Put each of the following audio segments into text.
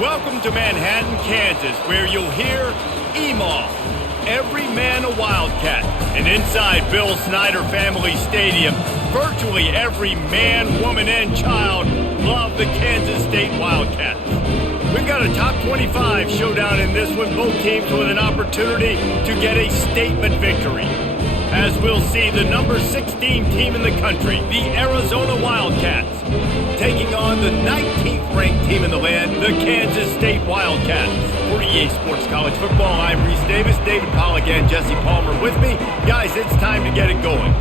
Welcome to Manhattan, Kansas, where you'll hear EMAW, every man a Wildcat. And inside Bill Snyder Family Stadium, virtually every man, woman, and child love the Kansas State Wildcats. We've got a top 25 showdown in this one, both teams with an opportunity to get a statement victory. As we'll see the number 16 team in the country, the Arizona Wildcats, taking on the 19th ranked team in the land, the Kansas State Wildcats. For EA Sports College Football, I'm Reese Davis, David Pollack and Jesse Palmer with me. Guys, it's time to get it going.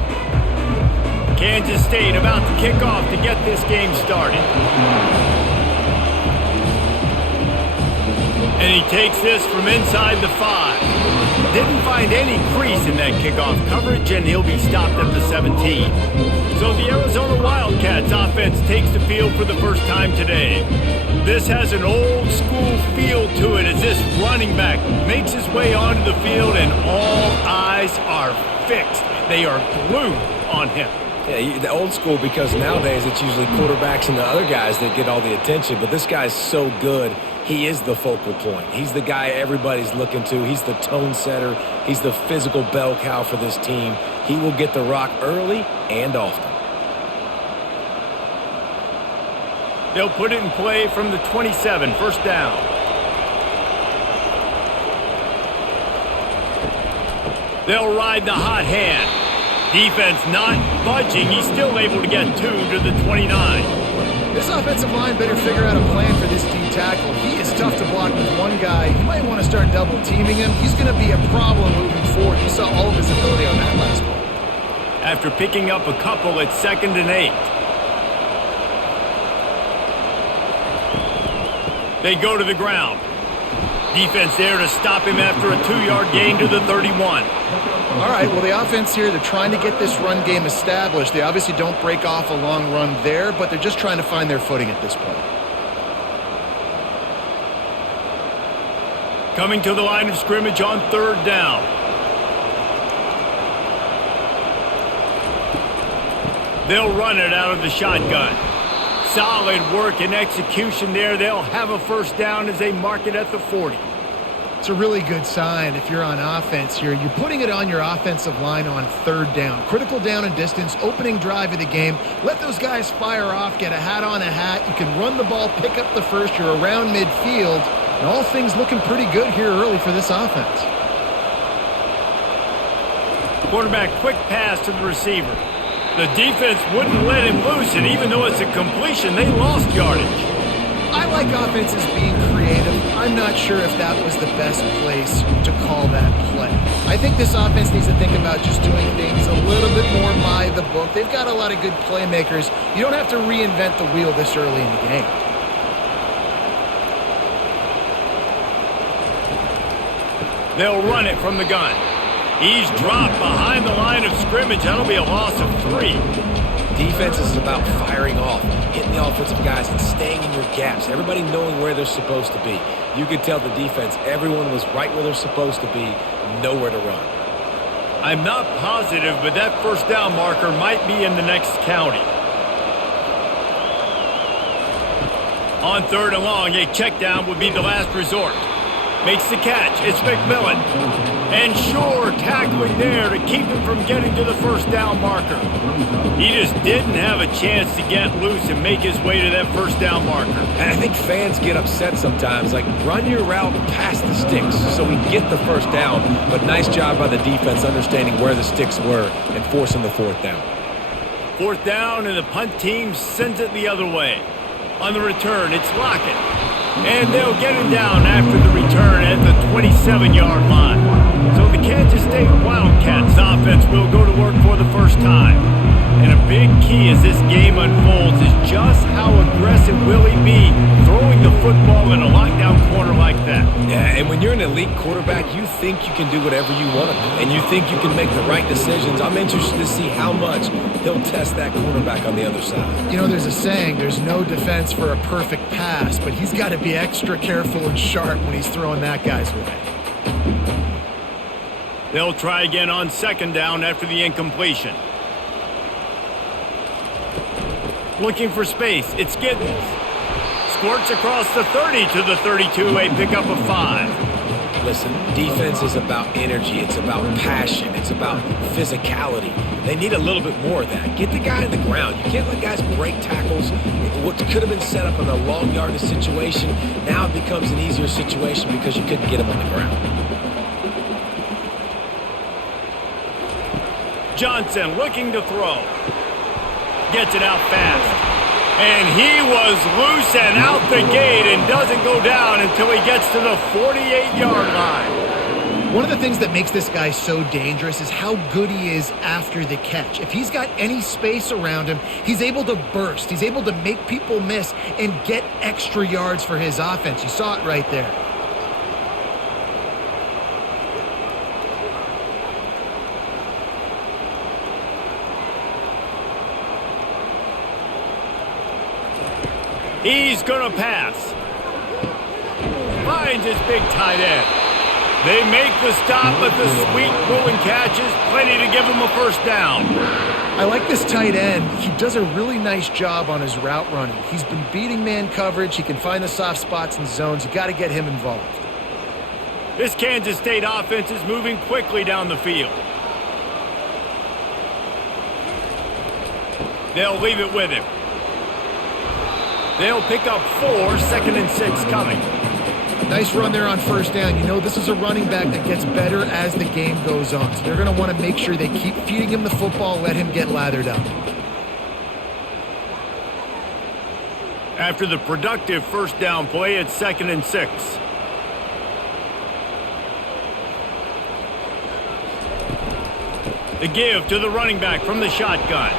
Kansas State about to kick off to get this game started. And he takes this from inside the 5. Didn't find any crease in that kickoff coverage, and he'll be stopped at the 17. So the Arizona Wildcats offense takes the field for the first time today. This has an old school feel to it as this running back makes his way onto the field and all eyes are fixed. They are glued on him. Yeah, the old school, because nowadays it's usually quarterbacks and the other guys that get all the attention, but this guy's so good. He is the focal point. He's the guy everybody's looking to. He's the tone setter. He's the physical bell cow for this team. He will get the rock early and often. They'll put it in play from the 27, first down. They'll ride the hot hand. Defense not budging. He's still able to get 2 to the 29. This offensive line better figure out a plan for this D tackle. He is tough to block with one guy. You might want to start double teaming him. He's going to be a problem moving forward. You saw all of his ability on that last one. After picking up a couple at 2nd and 8. They go to the ground. Defense there to stop him after a 2-yard gain to the 31. All right, well, the offense here, they're trying to get this run game established. They obviously don't break off a long run there, but they're just trying to find their footing at this point. Coming to the line of scrimmage on 3rd down. They'll run it out of the shotgun. Solid work and execution there. They'll have a first down as they mark it at the 40. It's a really good sign if you're on offense here. You're putting it on your offensive line on 3rd down. Critical down and distance, opening drive of the game. Let those guys fire off, get a hat on a hat. You can run the ball, pick up the first. You're around midfield. And all things looking pretty good here early for this offense. Quarterback quick pass to the receiver. The defense wouldn't let him loose, and even though it's a completion, they lost yardage. I like offenses being creative. I'm not sure if that was the best place to call that play. I think this offense needs to think about just doing things a little bit more by the book. They've got a lot of good playmakers. You don't have to reinvent the wheel this early in the game. They'll run it from the gun. He's dropped behind the line of scrimmage. That'll be a loss of 3. Defense is about firing off, hitting the offensive guys, and staying in your gaps. Everybody knowing where they're supposed to be. You could tell the defense, everyone was right where they're supposed to be, nowhere to run. I'm not positive, but that first down marker might be in the next county. On 3rd and long, a check down would be the last resort. Makes the catch. It's McMillan. And Shore tackling there to keep him from getting to the first down marker. He just didn't have a chance to get loose and make his way to that first down marker. And I think fans get upset sometimes, like run your route past the sticks so we get the first down. But nice job by the defense understanding where the sticks were and forcing the 4th down. 4th down, and the punt team sends it the other way. On the return, it's Lockett. And they'll get him down after the return at the 27-yard line. So the Kansas State Wildcats offense will go to work for the first time. And a big key as this game unfolds is just how aggressive will he be throwing the football in a lockdown corner like that. Yeah, and when you're an elite quarterback, you think you can do whatever you want to do, and you think you can make the right decisions. I'm interested to see how much he'll test that quarterback on the other side. You know, there's a saying, there's no defense for a perfect pass, but he's got to be extra careful and sharp when he's throwing that guy's way. They'll try again on 2nd down after the incompletion. Looking for space. It's Giddens. Squirts across the 30 to the 32, a pickup of 5. Listen, defense is about energy. It's about passion. It's about physicality. They need a little bit more of that. Get the guy on the ground. You can't let guys break tackles. What could have been set up in a long yardage situation, now it becomes an easier situation because you couldn't get him on the ground. Johnson looking to throw. Gets it out fast. And he was loose and out the gate and doesn't go down until he gets to the 48-yard line. One of the things that makes this guy so dangerous is how good he is after the catch. If he's got any space around him, he's able to burst. He's able to make people miss and get extra yards for his offense. You saw it right there. He's going to pass. Finds his big tight end. They make the stop, but the sweet throw and catch is plenty to give him a first down. I like this tight end. He does a really nice job on his route running. He's been beating man coverage. He can find the soft spots and zones. You got to get him involved. This Kansas State offense is moving quickly down the field. They'll leave it with him. They'll pick up 4, 2nd and 6 coming. Nice run there on first down. You know this is a running back that gets better as the game goes on. So they're going to want to make sure they keep feeding him the football, let him get lathered up. After the productive first down play, it's 2nd and 6. The give to the running back from the shotgun.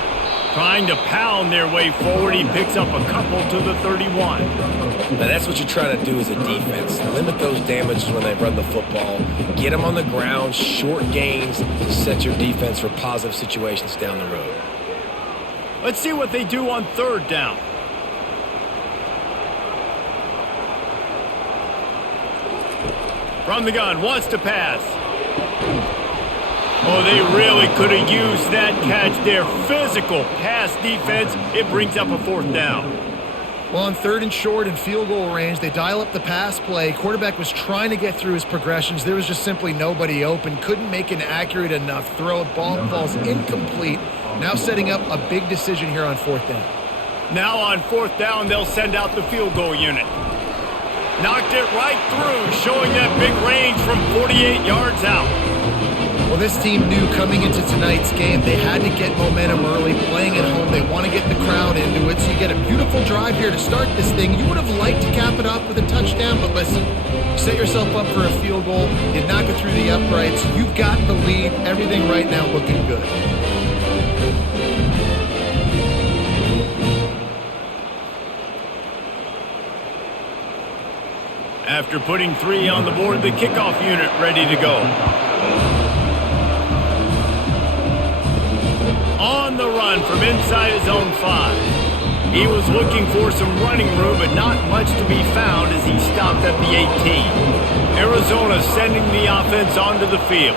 Trying to pound their way forward, he picks up a couple to the 31. Now that's what you're trying to do as a defense. Limit those damages when they run the football. Get them on the ground, short gains to set your defense for positive situations down the road. Let's see what they do on 3rd down. From the gun, wants to pass. Oh, they really could have used that catch there. Physical pass defense. It brings up a 4th down. Well, on 3rd and short and field goal range, they dial up the pass play. Quarterback was trying to get through his progressions. There was just simply nobody open. Couldn't make an accurate enough throw. Ball falls incomplete. Now setting up a big decision here on 4th down. Now on 4th down, they'll send out the field goal unit. Knocked it right through, showing that big range from 48 yards out. Well, this team knew coming into tonight's game they had to get momentum early, playing at home. They want to get the crowd into it, so you get a beautiful drive here to start this thing. You would have liked to cap it off with a touchdown, but listen, you set yourself up for a field goal, you knock it through the uprights, you've got the lead, everything right now looking good. After putting 3 on the board, the kickoff unit ready to go. On the run from inside his own 5. He was looking for some running room, but not much to be found as he stopped at the 18. Arizona sending the offense onto the field.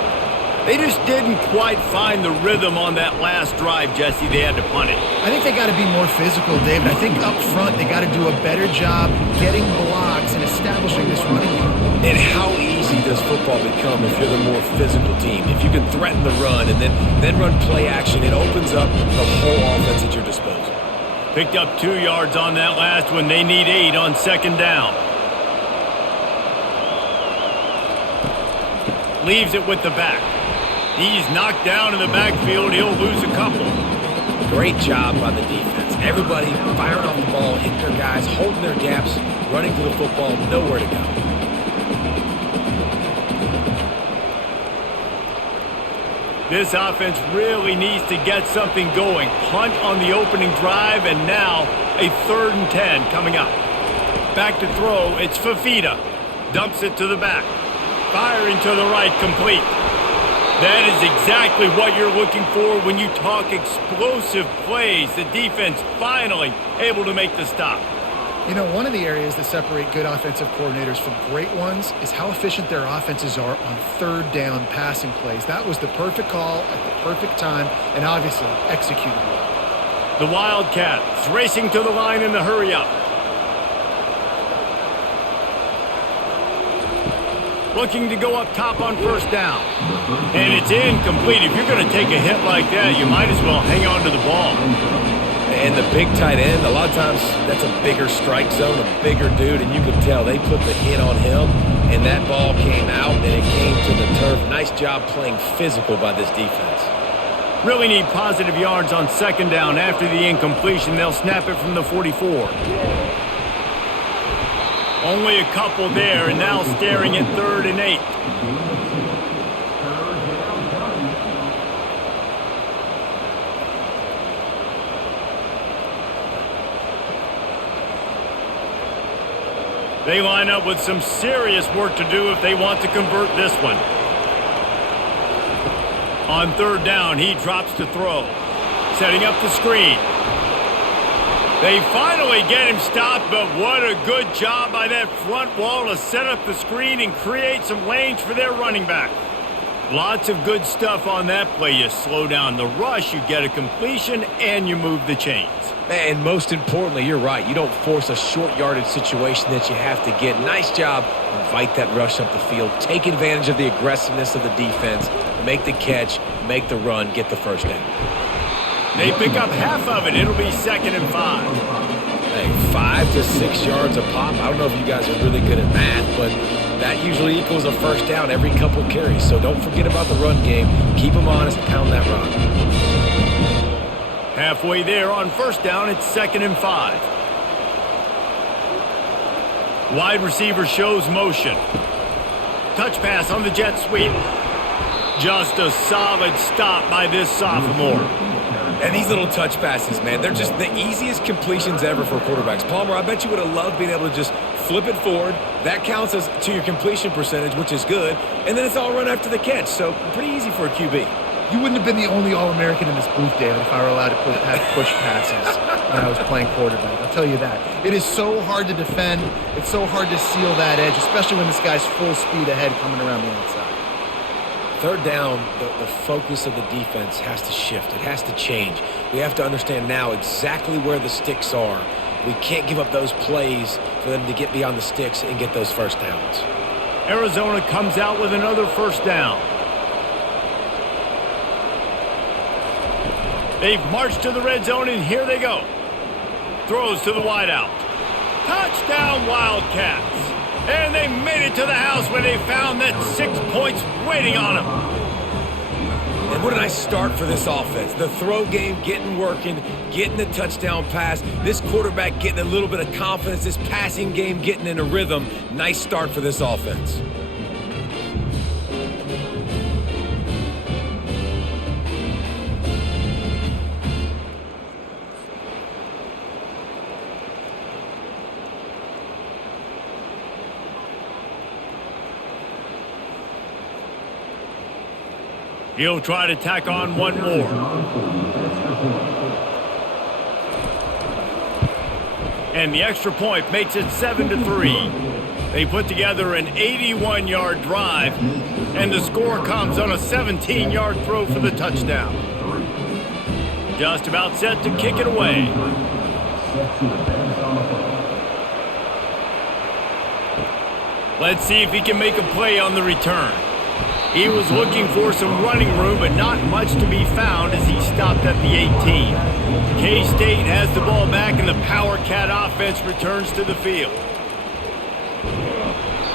They just didn't quite find the rhythm on that last drive, Jesse. They had to punt it. I think they got to be more physical, David. I think up front they got to do a better job getting blocks and establishing this running game. And how easy does football become if you're the more physical team? If you can threaten the run and then run play action, it opens up the whole offense at your disposal. Picked up 2 yards on that last one. They need 8 on 2nd down. Leaves it with the back. He's knocked down in the backfield. He'll lose a couple. Great job by the defense. Everybody firing off the ball, hitting their guys, holding their gaps, running to the football, nowhere to go. This offense really needs to get something going. Punt on the opening drive, and now a 3rd and 10 coming up. Back to throw, it's Fafita. Dumps it to the back. Firing to the right, complete. That is exactly what you're looking for when you talk explosive plays. The defense finally able to make the stop. You know, one of the areas that separate good offensive coordinators from great ones is how efficient their offenses are on 3rd down passing plays. That was the perfect call at the perfect time and obviously executed well. The Wildcats racing to the line in the hurry up. looking to go up top on first down. And it's incomplete. If you're going to take a hit like that, you might as well hang on to the ball. And the big tight end, a lot of times that's a bigger strike zone, a bigger dude, and you can tell they put the hit on him, and that ball came out, and it came to the turf. Nice job playing physical by this defense. Really need positive yards on second down. After the incompletion, they'll snap it from the 44. Only a couple there, and now staring at 3rd and 8. They line up with some serious work to do if they want to convert this one. On 3rd down, he drops to throw. Setting up the screen. They finally get him stopped, but what a good job by that front wall to set up the screen and create some lanes for their running back. Lots of good stuff on that play. You slow down the rush, you get a completion, and you move the chains. And most importantly, you're right. You don't force a short yardage situation that you have to get. Nice job. Invite that rush up the field. Take advantage of the aggressiveness of the defense. Make the catch. Make the run. Get the first down. They pick up half of it. It'll be 2nd and 5. Hey, 5 to 6 yards a pop. I don't know if you guys are really good at math, but that usually equals a first down every couple carries. So don't forget about the run game. Keep them honest. Pound that rock. Halfway there on first down, it's 2nd and 5. Wide receiver shows motion. Touch pass on the jet sweep. Just a solid stop by this sophomore. And these little touch passes, man, they're just the easiest completions ever for quarterbacks. Palmer, I bet you would have loved being able to just flip it forward. That counts as to your completion percentage, which is good. And then it's all run after the catch, so pretty easy for a QB. You wouldn't have been the only All-American in this booth, David, if I were allowed to have push passes when I was playing quarterback. I'll tell you that. It is so hard to defend. It's so hard to seal that edge, especially when this guy's full speed ahead coming around the outside. 3rd down, the focus of the defense has to shift. It has to change. We have to understand now exactly where the sticks are. We can't give up those plays for them to get beyond the sticks and get those first downs. Arizona comes out with another first down. They've marched to the red zone, and here they go. Throws to the wideout. Touchdown, Wildcats. And they made it to the house when they found that 6 points waiting on them. And what a nice start for this offense. The throw game getting working, getting the touchdown pass. This quarterback getting a little bit of confidence. This passing game getting in a rhythm. Nice start for this offense. He'll try to tack on one more. And the extra point makes it 7-3. They put together an 81-yard drive, and the score comes on a 17-yard throw for the touchdown. Just about set to kick it away. Let's see if he can make a play on the return. He was looking for some running room, but not much to be found as he stopped at the 18. K-State has the ball back, and the Power Cat offense returns to the field.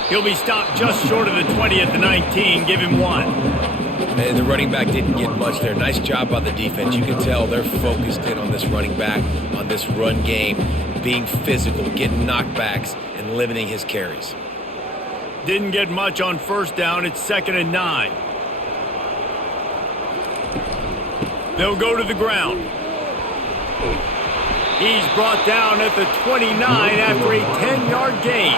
He'll be stopped just short of the 20 at the 19. Give him 1. And the running back didn't get much there. Nice job by the defense. You can tell they're focused in on this running back, on this run game, being physical, getting knockbacks, and limiting his carries. Didn't get much on first down. It's 2nd and 9. They'll go to the ground. He's brought down at the 29 after a 10-yard gain.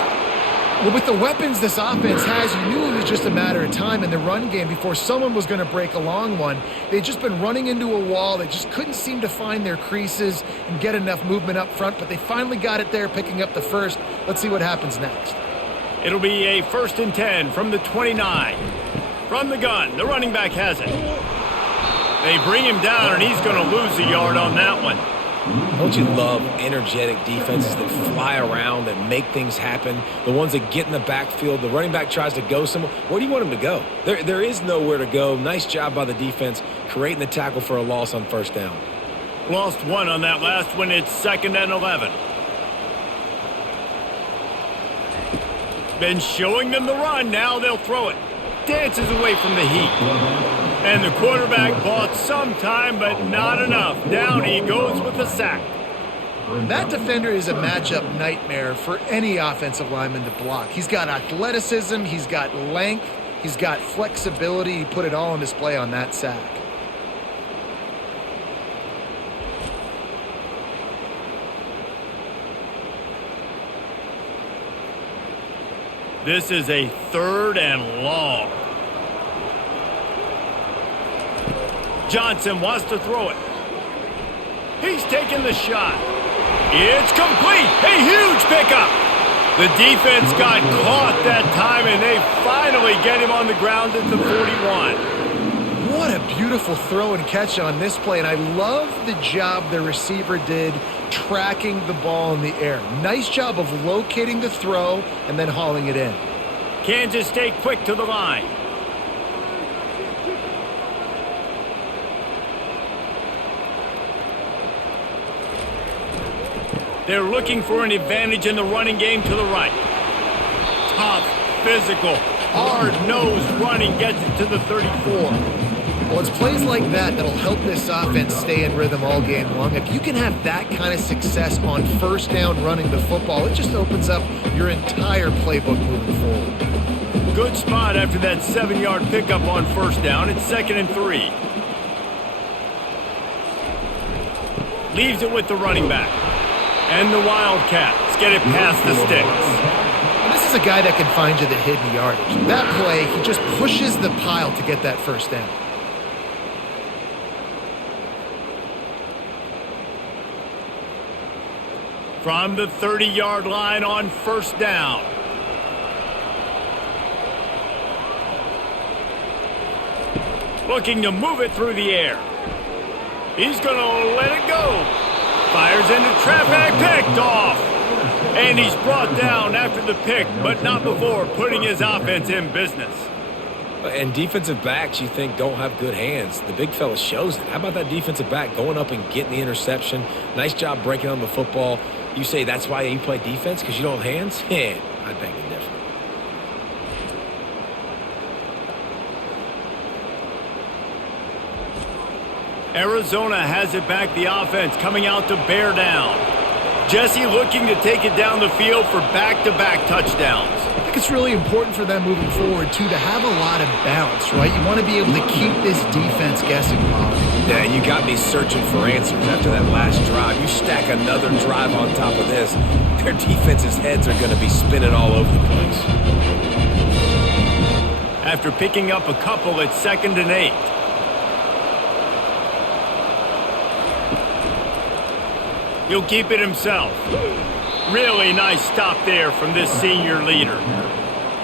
Well, with the weapons this offense has, you knew it was just a matter of time in the run game before someone was going to break a long one. They'd just been running into a wall. They just couldn't seem to find their creases and get enough movement up front, but they finally got it there, picking up the first. Let's see what happens next. It'll be a 1st and 10 from the 29. From the gun, the running back has it. They bring him down, and he's going to lose a yard on that one. Don't you love energetic defenses that fly around, that make things happen? The ones that get in the backfield, the running back tries to go somewhere. Where do you want him to go? There is nowhere to go. Nice job by the defense creating the tackle for a loss on first down. Lost one on that last one. It's 2nd and 11. Been showing them the run. Now they'll throw it. Dances away from the heat. And the quarterback bought some time, but not enough. Down he goes with a sack. That defender is a matchup nightmare for any offensive lineman to block. He's got athleticism, he's got length, he's got flexibility. He put it all on display on that sack. This is a 3rd and long. Johnson wants to throw it. He's taking the shot. It's complete. A huge pickup. The defense got caught that time, and they finally get him on the ground at the 41. What a beautiful throw and catch on this play, and I love the job the receiver did tracking the ball in the air. Nice job of locating the throw and then hauling it in. Kansas stay quick to the line. They're looking for an advantage in the running game to the right. Tough, physical, hard-nosed running gets it to the 34. Well, it's plays like that that'll help this offense stay in rhythm all game long. If you can have that kind of success on first down running the football, it just opens up your entire playbook moving forward. Good spot after that 7-yard pickup on first down. It's 2nd and 3. Leaves it with the running back. And the Wildcats get it past the sticks. This is a guy that can find you the hidden yardage. That play, he just pushes the pile to get that first down. From the 30-yard line on first down. Looking to move it through the air. He's going to let it go. Fires into traffic, picked off. And he's brought down after the pick, but not before putting his offense in business. And defensive backs, you think, don't have good hands. The big fella shows it. How about that defensive back going up and getting the interception? Nice job breaking on the football. You say that's why you play defense, because you don't have hands? Yeah, I beg to differ. Arizona has it back, the offense coming out to bear down. Jesse looking to take it down the field for back-to-back touchdowns. I think it's really important for them moving forward, too, to have a lot of balance, right? You want to be able to keep this defense guessing, Bob. Yeah, you got me searching for answers after that last drive. You stack another drive on top of this, their defense's heads are going to be spinning all over the place. After picking up a couple, it's 2nd and 8. He'll keep it himself. Really nice stop there from this senior leader.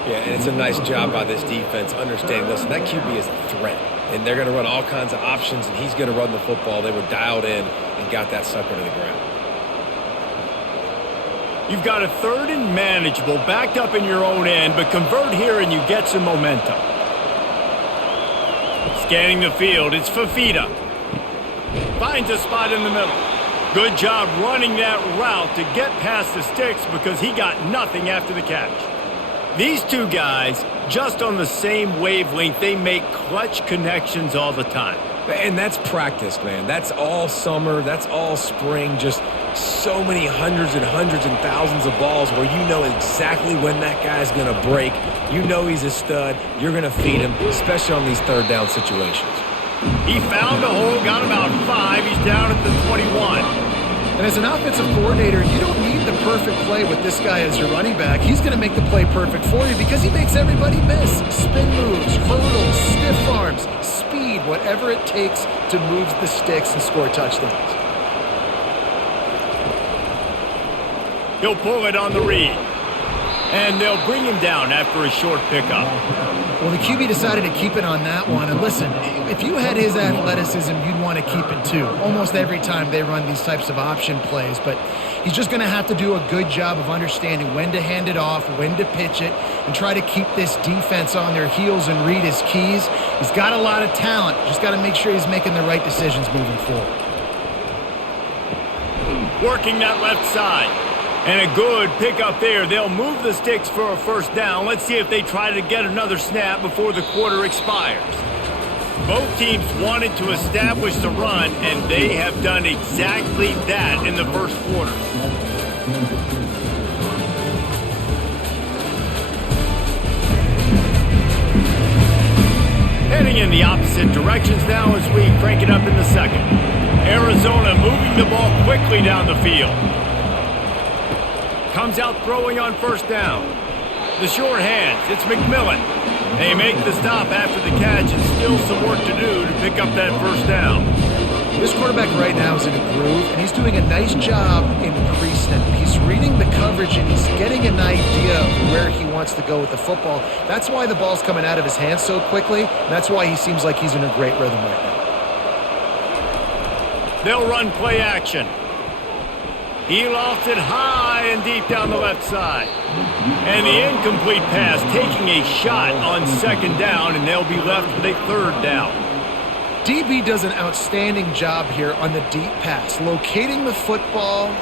Yeah, and it's a nice job by this defense understanding, listen, that QB is a threat. And they're going to run all kinds of options, and he's going to run the football. They were dialed in and got that sucker to the ground. You've got a 3rd and manageable, backed up in your own end, but convert here and you get some momentum. Scanning the field, it's Fafita. Finds a spot in the middle. Good job running that route to get past the sticks because he got nothing after the catch. These two guys, just on the same wavelength, they make clutch connections all the time. And that's practice, man. That's all summer. That's all spring. Just so many hundreds and thousands of balls where you know exactly when that guy's going to break. You know he's a stud. You're going to feed him, especially on these 3rd down situations. He found a hole, got about 5. He's down at the 21. And as an offensive coordinator, you don't need the perfect play with this guy as your running back. He's going to make the play perfect for you because he makes everybody miss. Spin moves, hurdles, stiff arms, speed, whatever it takes to move the sticks and score touchdowns. He'll pull it on the read. And they'll bring him down after a short pickup. Well, the QB decided to keep it on that one. And listen, if you had his athleticism, you'd want to keep it too. Almost every time they run these types of option plays. But he's just going to have to do a good job of understanding when to hand it off, when to pitch it, and try to keep this defense on their heels and read his keys. He's got a lot of talent. Just got to make sure he's making the right decisions moving forward. Working that left side. And a good pickup there. They'll move the sticks for a first down. Let's see if they try to get another snap before the quarter expires. Both teams wanted to establish the run, and they have done exactly that in the first quarter. Heading in the opposite directions now as we crank it up in the second. Arizona moving the ball quickly down the field. Comes out throwing on first down. The short hands, it's McMillan. They make the stop after the catch and still some work to do to pick up that first down. This quarterback right now is in a groove, and he's doing a nice job in pre-snap. He's reading the coverage, and he's getting an idea of where he wants to go with the football. That's why the ball's coming out of his hands so quickly, and that's why he seems like he's in a great rhythm right now. They'll run play action. He lofts it high and deep down the left side. And the incomplete pass taking a shot on second down, and they'll be left with a third down. DB does an outstanding job here on the deep pass, locating the football,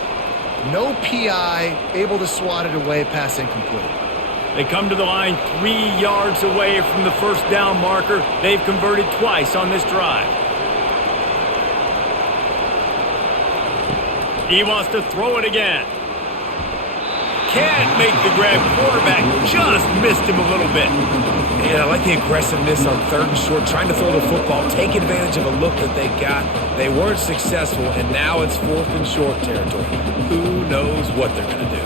no PI, able to swat it away, pass incomplete. They come to the line 3 yards away from the first down marker. They've converted twice on this drive. He wants to throw it again. Can't make the grab. Quarterback just missed him a little bit. Yeah, I like the aggressiveness on third and short, trying to throw the football, take advantage of a look that they got. They weren't successful, and now it's fourth and short territory. Who knows what they're going to do?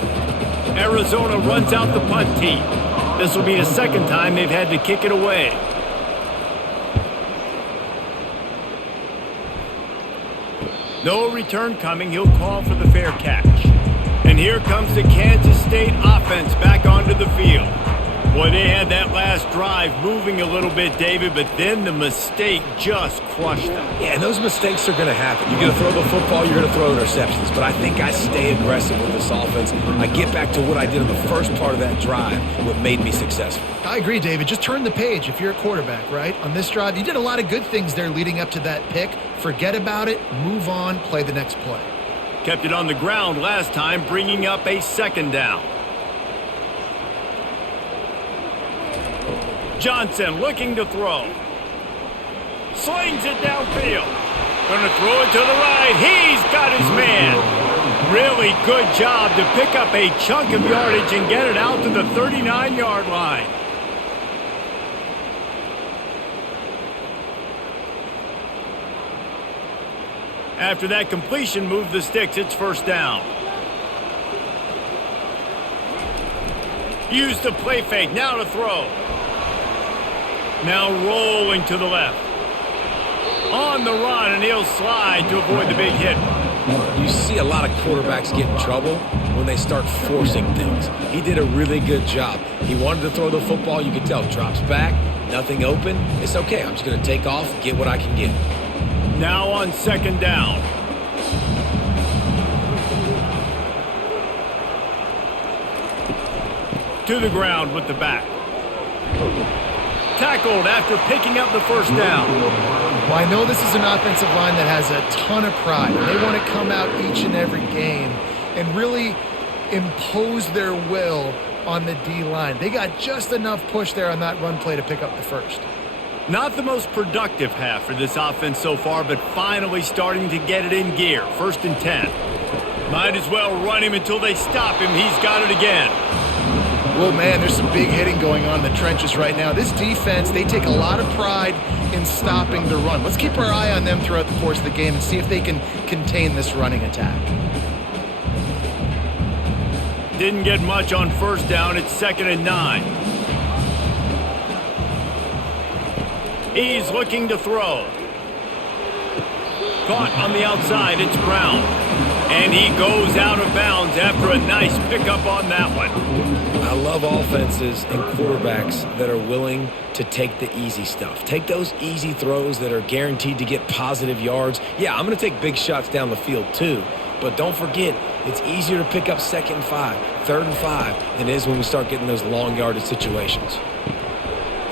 Arizona runs out the punt tee. This will be the second time they've had to kick it away. No return coming. He'll call for the fair catch. And here comes the Kansas State offense back onto the field. Boy, they had that last drive moving a little bit, David, but then the mistake just crushed them. Yeah, and those mistakes are going to happen. You're going to throw the football, you're going to throw interceptions. But I think I stay aggressive with this offense. I get back to what I did in the first part of that drive, what made me successful. I agree, David. Just turn the page if you're a quarterback, right? On this drive, you did a lot of good things there leading up to that pick. Forget about it, move on, play the next play. Kept it on the ground last time, bringing up a second down. Johnson looking to throw. Slings it downfield. Gonna throw it to the right. He's got his man. Really good job to pick up a chunk of yardage and get it out to the 39-yard line. After that completion, move the sticks. It's first down. Use the play fake. Now to throw. Now rolling to the left. On the run, and he'll slide to avoid the big hit. You see a lot of quarterbacks get in trouble when they start forcing things. He did a really good job. He wanted to throw the football. You could tell. Drops back, nothing open. It's okay. I'm just going to take off, get what I can get. Now on second down. To the ground with the back. Tackled after picking up the first down. Well, I know this is an offensive line that has a ton of pride. They want to come out each and every game and really impose their will on the D-line. They got just enough push there on that run play to pick up the first. Not the most productive half for this offense so far, but finally starting to get it in gear. First and 10. Might as well run him until they stop him. He's got it again. Well, man, there's some big hitting going on in the trenches right now. This defense, they take a lot of pride in stopping the run. Let's keep our eye on them throughout the course of the game and see if they can contain this running attack. Didn't get much on first down. It's second and 9. He's looking to throw. Caught on the outside. It's Brown. And he goes out of bounds after a nice pickup on that one. I love offenses and quarterbacks that are willing to take the easy stuff. Take those easy throws that are guaranteed to get positive yards. Yeah, I'm going to take big shots down the field too. But don't forget, it's easier to pick up 2nd and 5, 3rd and 5 than it is when we start getting those long yardage situations.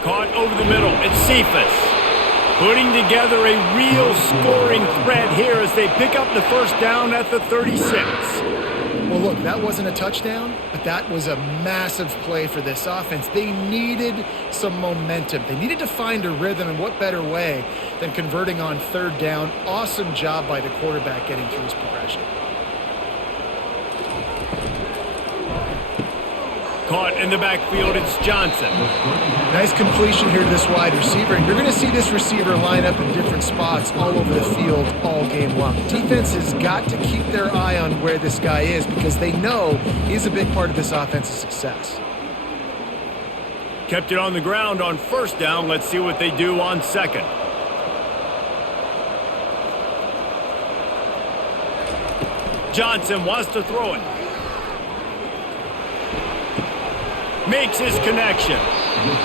Caught over the middle. It's Cephas. Putting together a real scoring threat here as they pick up the first down at the 36. Well, look, that wasn't a touchdown, but that was a massive play for this offense. They needed some momentum. They needed to find a rhythm, and what better way than converting on 3rd down. Awesome job by the quarterback getting through his progression. Caught in the backfield, it's Johnson. Nice completion here to this wide receiver, and you're going to see this receiver line up in different spots all over the field all game long. Defense has got to keep their eye on where this guy is because they know he's a big part of this offense's success. Kept it on the ground on 1st down. Let's see what they do on 2nd. Johnson wants to throw it. Makes his connection.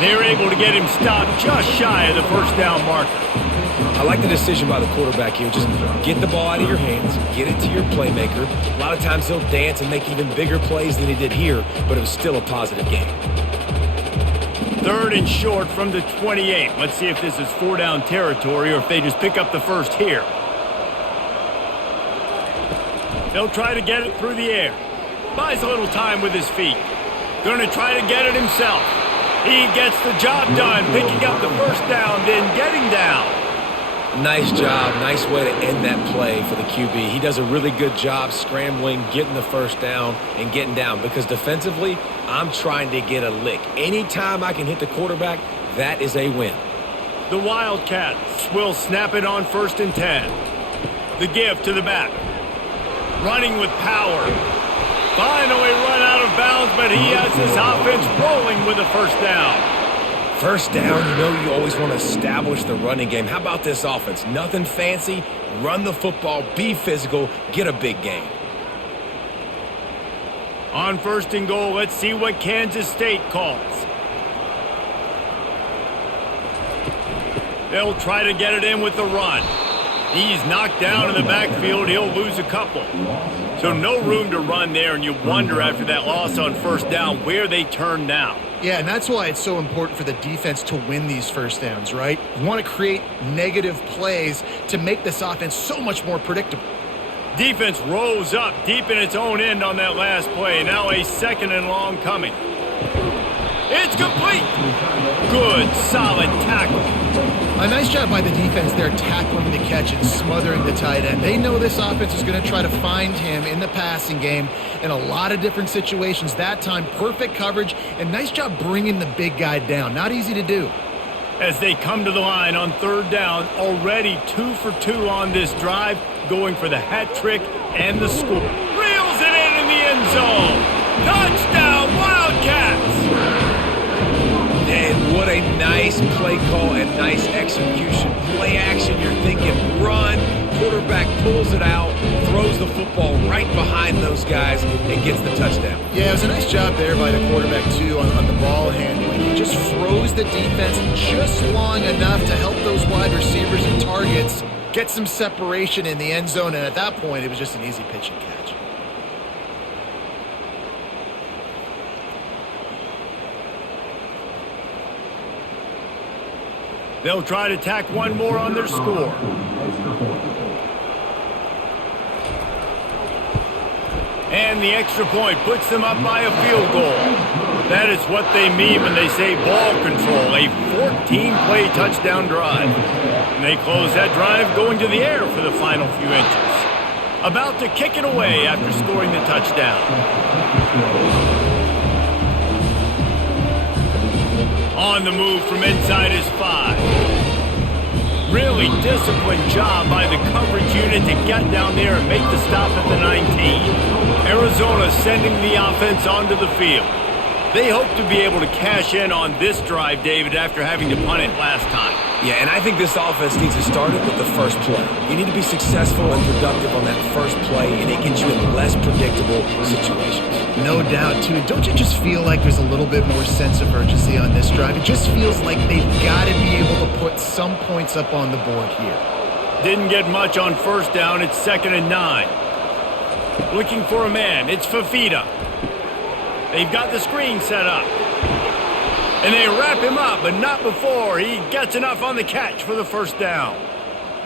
They're able to get him stopped just shy of the 1st down marker. I like the decision by the quarterback here. Just get the ball out of your hands, get it to your playmaker. A lot of times he'll dance and make even bigger plays than he did here, but it was still a positive game. 3rd and short from the 28. Let's see if this is 4-down territory or if they just pick up the first here. They'll try to get it through the air. Buys a little time with his feet. Going to try to get it himself. He gets the job done, picking up the 1st down, then getting down. Nice job. Nice way to end that play for the QB. He does a really good job scrambling, getting the 1st down, and getting down. Because defensively, I'm trying to get a lick. Anytime I can hit the quarterback, that is a win. The Wildcats will snap it on 1st and 10. The give to the back. Running with power. Finally run out of bounds, but he has his offense rolling with a 1st down. 1st down, you know you always want to establish the running game. How about this offense? Nothing fancy. Run the football, be physical, get a big gain. On 1st and goal, let's see what Kansas State calls. They'll try to get it in with the run. He's knocked down in the backfield. He'll lose a couple. So no room to run there, and you wonder after that loss on 1st down where they turn now. Yeah, and that's why it's so important for the defense to win these 1st downs, right? You want to create negative plays to make this offense so much more predictable. Defense rose up deep in its own end on that last play. Now a 2nd and long coming. It's complete. Good, solid tackle. A nice job by the defense there tackling the catch and smothering the tight end. They know this offense is going to try to find him in the passing game in a lot of different situations. That time, perfect coverage, and nice job bringing the big guy down. Not easy to do. As they come to the line on 3rd down, already 2 for 2 on this drive, going for the hat trick and the score. Reels it in the end zone. Touchdown, Wildcats! And what a nice play call and nice execution. Play action, you're thinking run. Quarterback pulls it out, throws the football right behind those guys, and gets the touchdown. Yeah, it was a nice job there by the quarterback, too, on the ball handling. He just froze the defense just long enough to help those wide receivers and targets get some separation in the end zone, and at that point, it was just an easy pitch and catch. They'll try to tack one more on their score. And the extra point puts them up by a field goal. That is what they mean when they say ball control, a 14-play touchdown drive. And they close that drive going to the air for the final few inches. About to kick it away after scoring the touchdown. On the move from inside his 5. Really disciplined job by the coverage unit to get down there and make the stop at the 19. Arizona sending the offense onto the field. They hope to be able to cash in on this drive, David, after having to punt it last time. Yeah, and I think this offense needs to start it with the first play. You need to be successful and productive on that first play, and it gets you in less predictable situations. No doubt, too. Don't you just feel like there's a little bit more sense of urgency on this drive? It just feels like they've got to be able to put some points up on the board here. Didn't get much on first down. It's 2nd and 9. Looking for a man. It's Fifita. They've got the screen set up. And they wrap him up, but not before he gets enough on the catch for the first down.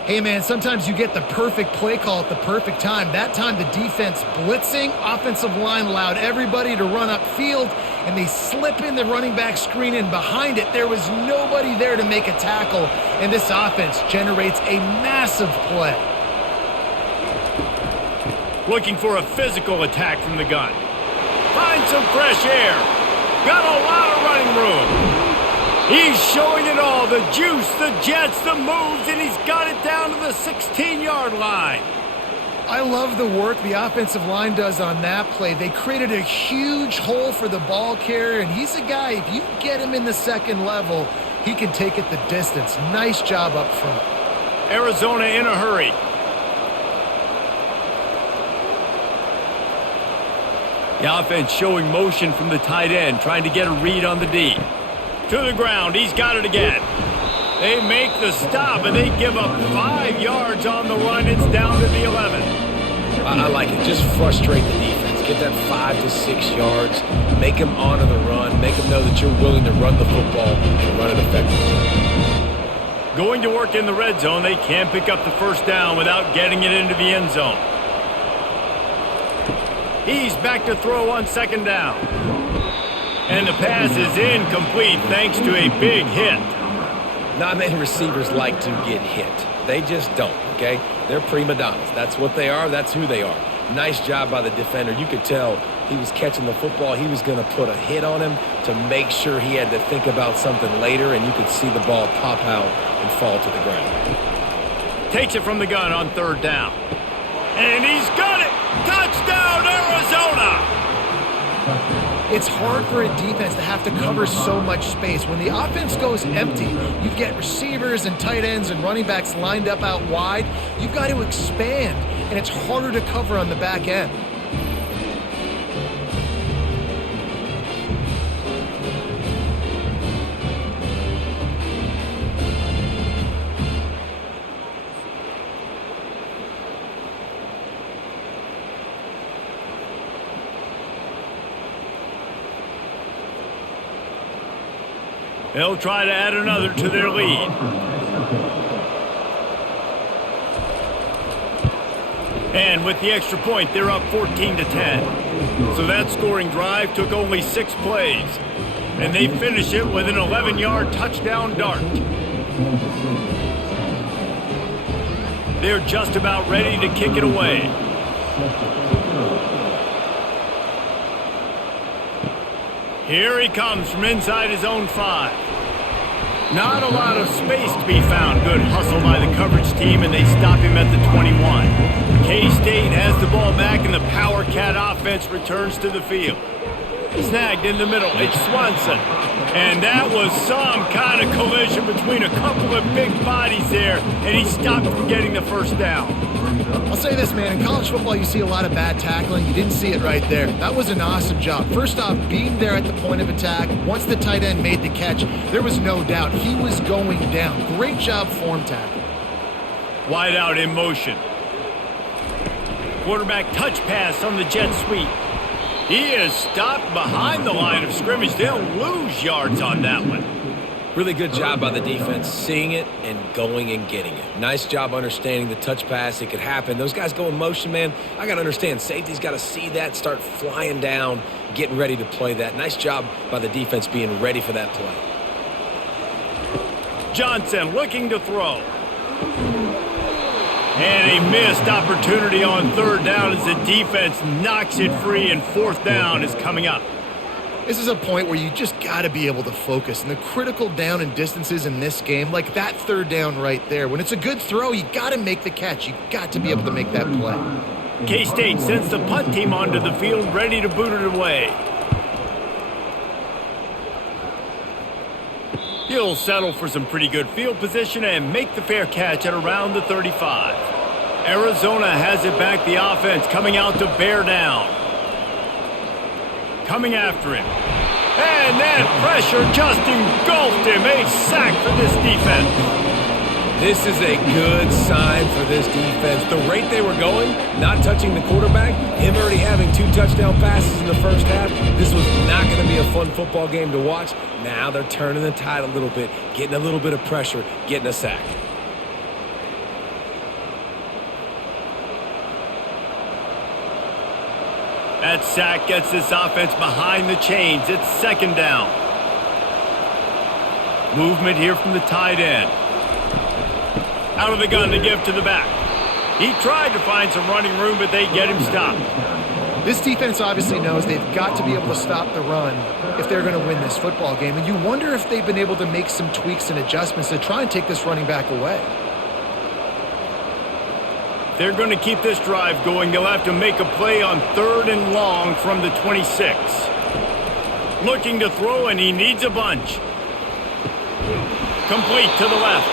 Hey, man, sometimes you get the perfect play call at the perfect time. That time the defense blitzing, offensive line allowed everybody to run upfield, and they slip in the running back screen, and behind it there was nobody there to make a tackle, and this offense generates a massive play. Looking for a physical attack from the gun. Find some fresh air. Got a lot of running room. He's showing it all, the juice, the jets, the moves, and he's got it down to the 16-yard line. I love the work the offensive line does on that play. They created a huge hole for the ball carrier, and he's a guy, if you get him in the second level, he can take it the distance. Nice job up front. Arizona in a hurry. The offense showing motion from the tight end, trying to get a read on the D. To the ground, he's got it again. They make the stop, and they give up 5 yards on the run. It's down to the 11. I like it. Just frustrate the defense. Get that 5 to 6 yards. Make them honor the run. Make them know that you're willing to run the football and run it effectively. Going to work in the red zone, they can't pick up the first down without getting it into the end zone. He's back to throw on 2nd down. And the pass is incomplete thanks to a big hit. Not many receivers like to get hit. They just don't, okay? They're prima donnas. That's what they are. That's who they are. Nice job by the defender. You could tell he was catching the football. He was going to put a hit on him to make sure he had to think about something later, and you could see the ball pop out and fall to the ground. Takes it from the gun on 3rd down. And he's got it! Touchdown, Arizona! It's hard for a defense to have to cover so much space. When the offense goes empty, you get receivers and tight ends and running backs lined up out wide. You've got to expand, and it's harder to cover on the back end. They'll try to add another to their lead. And with the extra point, they're up 14-10. So that scoring drive took only 6 plays. And they finish it with an 11-yard touchdown dart. They're just about ready to kick it away. Here he comes from inside his own 5. Not a lot of space to be found. Good hustle by the coverage team, and they stop him at the 21. K-State has the ball back, and the Power Cat offense returns to the field. Snagged in the middle. It's Swanson. And that was some kind of collision between a couple of big bodies there, and he stopped from getting the first down. I'll say this, man. In college football, you see a lot of bad tackling. You didn't see it right there. That was an awesome job. First off, being there at the point of attack. Once the tight end made the catch, there was no doubt he was going down. Great job form tackle. Wide out in motion. Quarterback touch pass on the jet sweep. He is stopped behind the line of scrimmage. They'll lose yards on that one. Really good job by the defense, seeing it and going and getting it. Nice job understanding the touch pass. It could happen. Those guys go in motion, man. I got to understand. Safety's got to see that, start flying down, getting ready to play that. Nice job by the defense being ready for that play. Johnson looking to throw. And a missed opportunity on 3rd down as the defense knocks it free, and 4th down is coming up. This is a point where you just got to be able to focus. And the critical down and distances in this game, like that 3rd down right there, when it's a good throw, you got to make the catch. You got to be able to make that play. K-State sends the punt team onto the field, ready to boot it away. He'll settle for some pretty good field position and make the fair catch at around the 35. Arizona has it back, the offense coming out to bear down. Coming after him. And that pressure just engulfed him. A sack for this defense. This is a good sign for this defense. The rate they were going, not touching the quarterback, him already having 2 touchdown passes in the first half, this was not going to be a fun football game to watch. Now they're turning the tide a little bit, getting a little bit of pressure, getting a sack. That sack gets this offense behind the chains. It's second down. Movement here from the tight end. Out of the gun to give to the back. He tried to find some running room, but they get him stopped. This defense obviously knows they've got to be able to stop the run if they're going to win this football game. And you wonder if they've been able to make some tweaks and adjustments to try and take this running back away. They're going to keep this drive going. They'll have to make a play on 3rd and long from the 26. Looking to throw, and he needs a bunch. Complete to the left.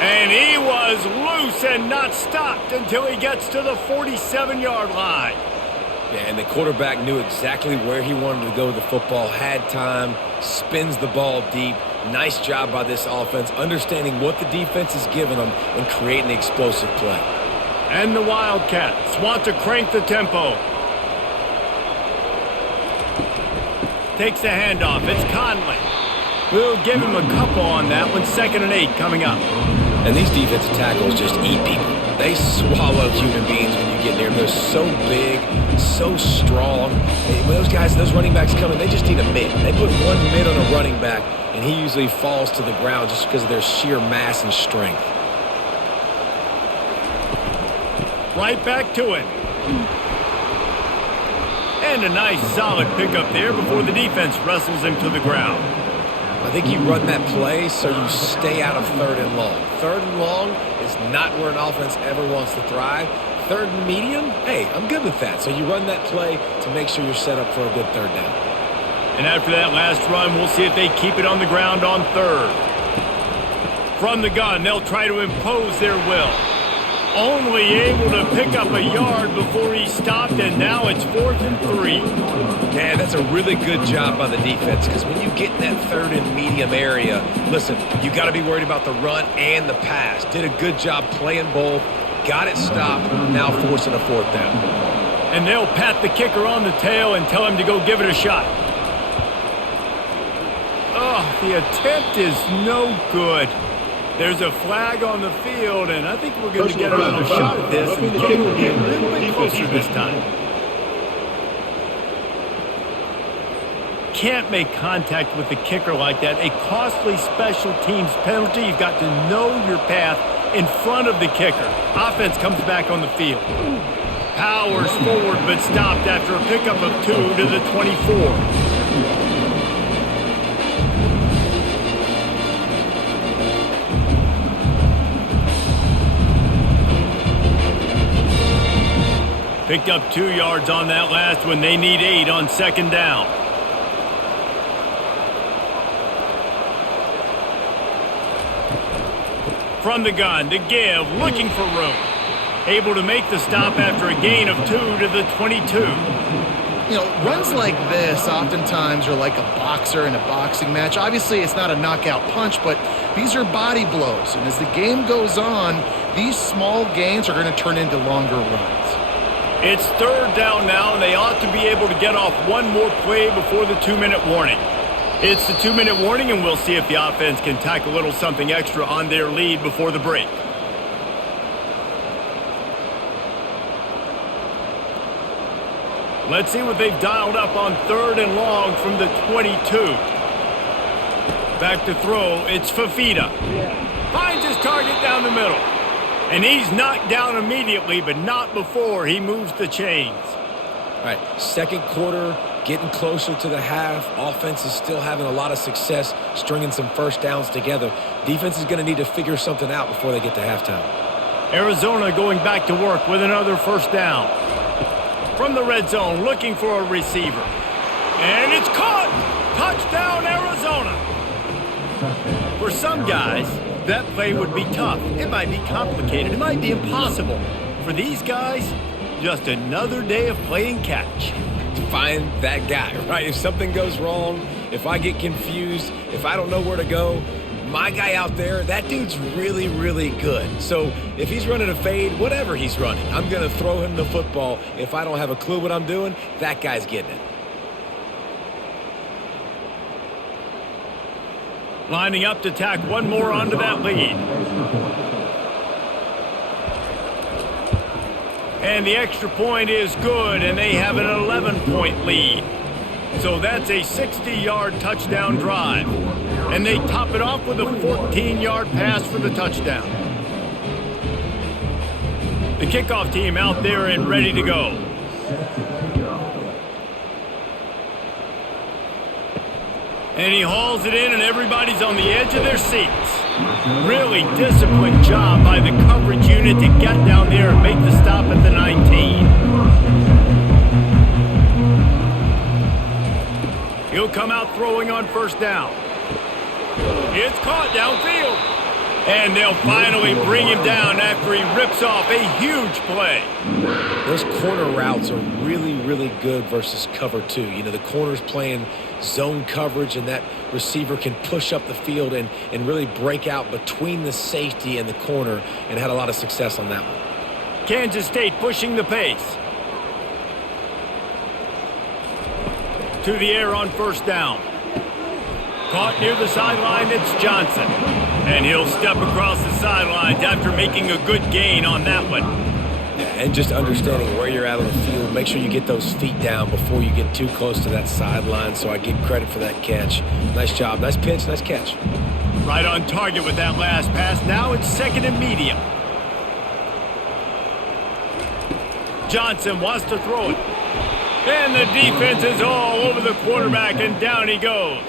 And he was loose and not stopped until he gets to the 47-yard line. Yeah, and the quarterback knew exactly where he wanted to go with the football, had time, spins the ball deep. Nice job by this offense, understanding what the defense is giving them and creating an explosive play. And the Wildcats want to crank the tempo. Takes the handoff. It's Conley. We'll give him a couple on that one. 2nd and 8 coming up. And these defensive tackles just eat people. They swallow human beings when you get near them. They're so big, so strong. When those guys, those running backs come in, they just need a mid. They put 1 mid on a running back, and he usually falls to the ground just because of their sheer mass and strength. Right back to it. And a nice solid pickup there before the defense wrestles him to the ground. I think you run that play so you stay out of 3rd and long. 3rd and long is not where an offense ever wants to thrive. 3rd and medium, hey, I'm good with that. So you run that play to make sure you're set up for a good 3rd down. And after that last run, we'll see if they keep it on the ground on 3rd. From the gun, they'll try to impose their will. Only able to pick up a yard before he stopped, and now it's 4th and 3. Yeah, that's a really good job by the defense, because when you get in that 3rd and medium area, listen, you got to be worried about the run and the pass. Did a good job playing both, got it stopped, now forcing a 4th down. And they'll pat the kicker on the tail and tell him to go give it a shot. Oh, the attempt is no good. There's a flag on the field, and I think we're going to get another shot at this. And the kick will be a little bit closer this time. Can't make contact with the kicker like that. A costly special teams penalty. You've got to know your path in front of the kicker. Offense comes back on the field. Powers forward, but stopped after a pickup of 2 to the 24. Picked up 2 yards on that last one. They need 8 on 2nd down. From the gun to give, looking for room. Able to make the stop after a gain of 2 to the 22. You know, runs like this oftentimes are like a boxer in a boxing match. Obviously, it's not a knockout punch, but these are body blows. And as the game goes on, these small gains are going to turn into longer runs. It's 3rd down now, and they ought to be able to get off one more play before the 2-minute warning. It's the 2-minute warning, and we'll see if the offense can tack a little something extra on their lead before the break. Let's see what they've dialed up on 3rd and long from the 22. Back to throw, it's Fafita. Finds his target down the middle. And he's knocked down immediately, but not before he moves the chains. All right, 2nd quarter, getting closer to the half. Offense is still having a lot of success stringing some first downs together. Defense is going to need to figure something out before they get to halftime. Arizona going back to work with another 1st down. From the red zone, looking for a receiver. And it's caught! Touchdown, Arizona! For some guys, that play would be tough. It might be complicated. It might be impossible. For these guys, just another day of playing catch. Find that guy, right? If something goes wrong, if I get confused, if I don't know where to go, my guy out there, that dude's really, really good. So if he's running a fade, whatever he's running, I'm going to throw him the football. If I don't have a clue what I'm doing, that guy's getting it. Lining up to tack one more onto that lead. And the extra point is good, and they have an 11-point lead. So that's a 60-yard touchdown drive. And they top it off with a 14-yard pass for the touchdown. The kickoff team out there and ready to go. And he hauls it in, and everybody's on the edge of their seats. Really disciplined job by the coverage unit to get down there and make the stop at the 19. He'll come out throwing on first down. It's caught downfield. And they'll finally bring him down after he rips off a huge play. Those corner routes are really, really good versus cover two. You know, the corner's playing zone coverage, and that receiver can push up the field and really break out between the safety and the corner, and had a lot of success on that one. Kansas State pushing the pace. To the air on first down. Caught near the sideline, it's Johnson. And he'll step across the sidelines after making a good gain on that one. And just understanding where you're at on the field, make sure you get those feet down before you get too close to that sideline, so I give credit for that catch. Nice job, nice pitch, nice catch. Right on target with that last pass. Now it's second and medium. Johnson wants to throw it. And the defense is all over the quarterback, and down he goes.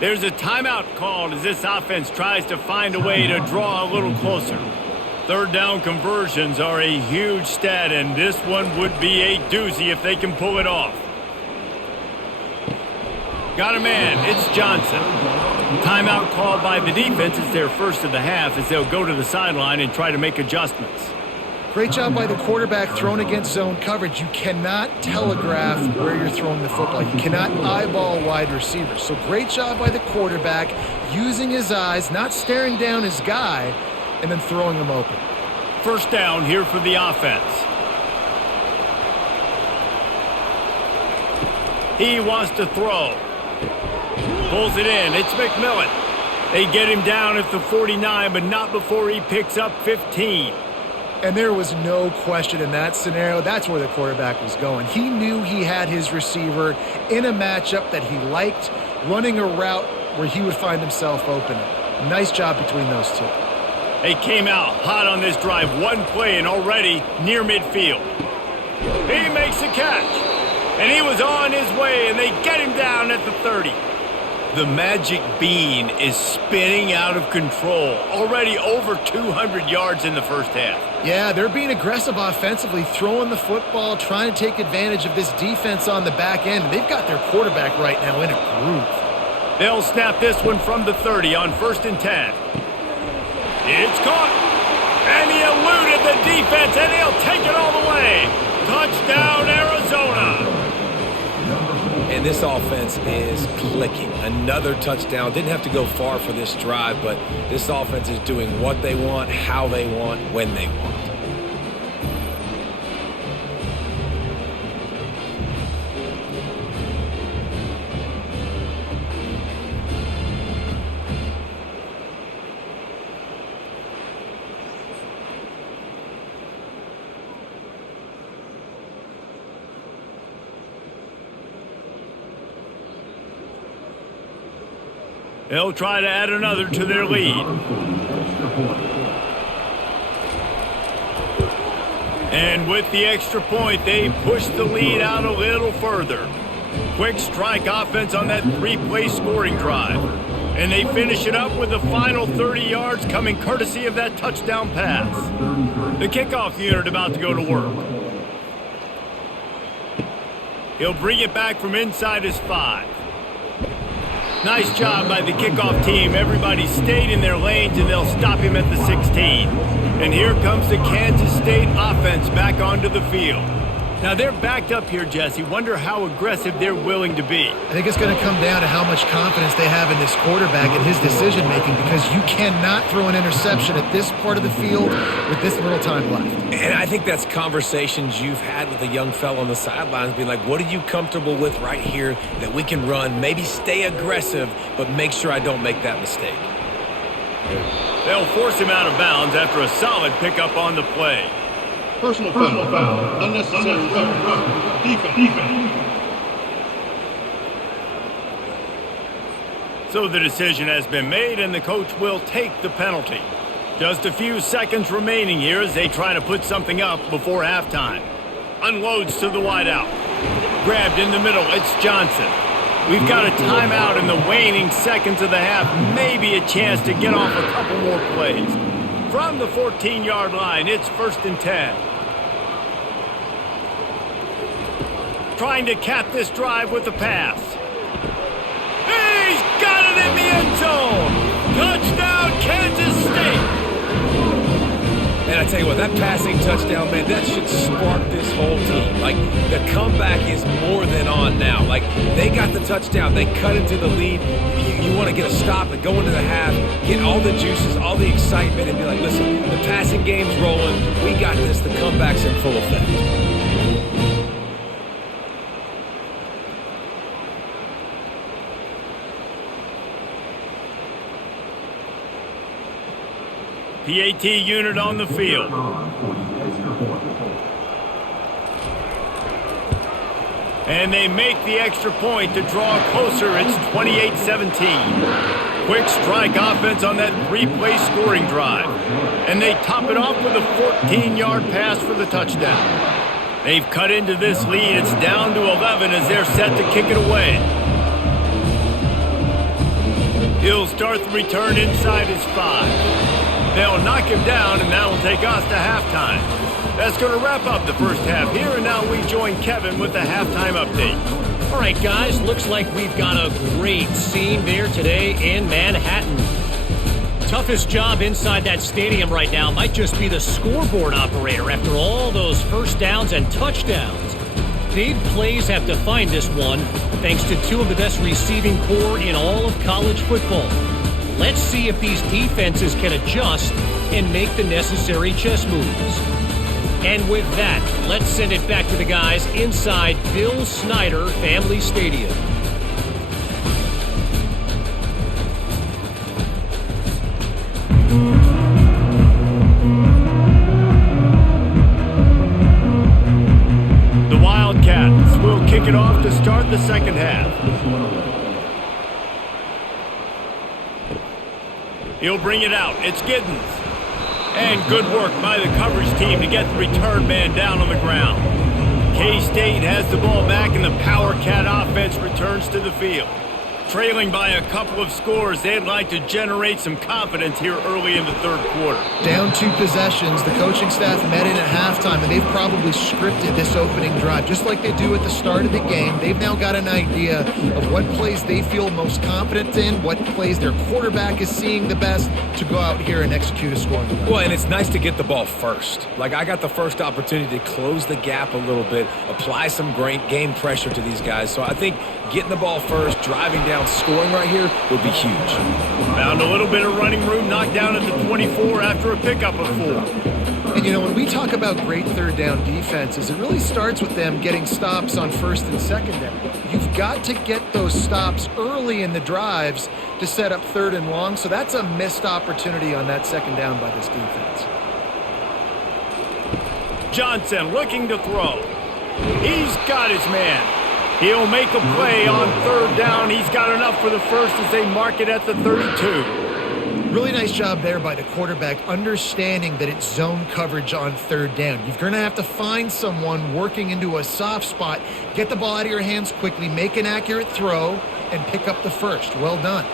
There's a timeout called as this offense tries to find a way to draw a little closer. Third down conversions are a huge stat, and this one would be a doozy if they can pull it off. Got a man. It's Johnson. Timeout called by the defense. It's their first of the half as they'll go to the sideline and try to make adjustments. Great job by the quarterback thrown against zone coverage. You cannot telegraph where you're throwing the football. You cannot eyeball wide receivers. So great job by the quarterback using his eyes, not staring down his guy, and then throwing him open. First down here for the offense. He wants to throw. Pulls it in. It's McMillan. They get him down at the 49, but not before he picks up 15. And there was no question in that scenario. That's where the quarterback was going. He knew he had his receiver in a matchup that he liked, running a route where he would find himself open. Nice job between those two. They came out hot on this drive. One play and already near midfield. He makes a catch. And he was on his way, and they get him down at the 30. The magic bean is spinning out of control. Already over 200 yards in the first half. Yeah, they're being aggressive offensively, throwing the football, trying to take advantage of this defense on the back end. They've got their quarterback right now in a groove. They'll snap this one from the 30 on 1st and 10. It's caught. And he eluded the defense, and he'll take it all the way. Touchdown, Arizona. And this offense is clicking. Another touchdown. Didn't have to go far for this drive, but this offense is doing what they want, how they want, when they want. They'll try to add another to their lead. And with the extra point, they push the lead out a little further. Quick strike offense on that 3-play scoring drive. And they finish it up with the final 30 yards coming courtesy of that touchdown pass. The kickoff unit about to go to work. He'll bring it back from inside his 5. Nice job by the kickoff team. Everybody stayed in their lanes, and they'll stop him at the 16. And here comes the Kansas State offense back onto the field. Now, they're backed up here, Jesse. Wonder how aggressive they're willing to be. I think it's going to come down to how much confidence they have in this quarterback and his decision-making, because you cannot throw an interception at this part of the field with this little time left. And I think that's conversations you've had with a young fella on the sidelines, being like, what are you comfortable with right here that we can run? Maybe stay aggressive, but make sure I don't make that mistake. They'll force him out of bounds after a solid pickup on the play. Personal foul. Unnecessary defense. So the decision has been made, and the coach will take the penalty. Just a few seconds remaining here as they try to put something up before halftime. Unloads to the wideout. Grabbed in the middle, it's Johnson. We've got a timeout in the waning seconds of the half. Maybe a chance to get off a couple more plays. From the 14-yard line, it's 1st and 10. Trying to cap this drive with a pass. He's got it in the end zone! Touchdown, Kansas State! And I tell you what, that passing touchdown, man, that should spark this whole team. Like, the comeback is more than on now. Like, they got the touchdown. They cut into the lead. You want to get a stop and go into the half, get all the juices, all the excitement, and be like, listen, the passing game's rolling. We got this. The comeback's in full effect. PAT unit on the field. And they make the extra point to draw closer. It's 28-17. Quick strike offense on that 3-play scoring drive. And they top it off with a 14-yard pass for the touchdown. They've cut into this lead. It's down to 11 as they're set to kick it away. He'll start the return inside his 5. They'll knock him down, and that'll take us to halftime. That's going to wrap up the first half here, and now we join Kevin with the halftime update. All right, guys, looks like we've got a great scene there today in Manhattan. Toughest job inside that stadium right now might just be the scoreboard operator after all those first downs and touchdowns. Big plays have defined this one, thanks to two of the best receiving corps in all of college football. Let's see if these defenses can adjust and make the necessary chess moves. And with that, let's send it back to the guys inside Bill Snyder Family Stadium. The Wildcats will kick it off to start the second half. He'll bring it out. It's Giddens. And good work by the coverage team to get the return man down on the ground. K-State has the ball back, and the Power Cat offense returns to the field. Trailing by a couple of scores, they'd like to generate some confidence here early in the third quarter. Down 2 possessions, the coaching staff met in at halftime, and they've probably scripted this opening drive. Just like they do at the start of the game, they've now got an idea of what plays they feel most confident in, what plays their quarterback is seeing the best to go out here and execute a scoring drive. Well, and it's nice to get the ball first. Like, I got the first opportunity to close the gap a little bit, apply some great game pressure to these guys. So I think getting the ball first, driving down, scoring right here would be huge. Found a little bit of running room, knocked down at the 24 after a pickup of 4. And, you know, when we talk about great third down defenses, it really starts with them getting stops on first and second down. You've got to get those stops early in the drives to set up third and long, so that's a missed opportunity on that second down by this defense. Johnson looking to throw. He's got his man. He'll make a play on third down. He's got enough for the first as they mark it at the 32. Really nice job there by the quarterback, understanding that it's zone coverage on third down. You're going to have to find someone working into a soft spot, get the ball out of your hands quickly, make an accurate throw, and pick up the first. Well done.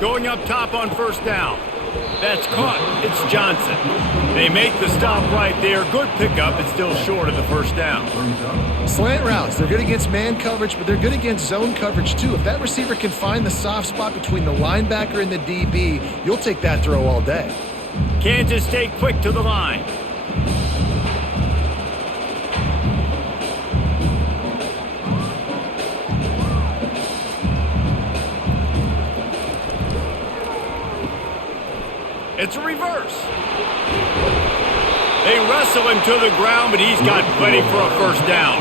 Going up top on first down. That's caught. It's Johnson. They make the stop right there. Good pickup. It's still short of the first down. Slant routes, they're good against man coverage, but they're good against zone coverage too. If that receiver can find the soft spot between the linebacker and the DB, you'll take that throw all day. Kansas State quick to the line. It's a reverse. They wrestle him to the ground, but he's got plenty for a first down.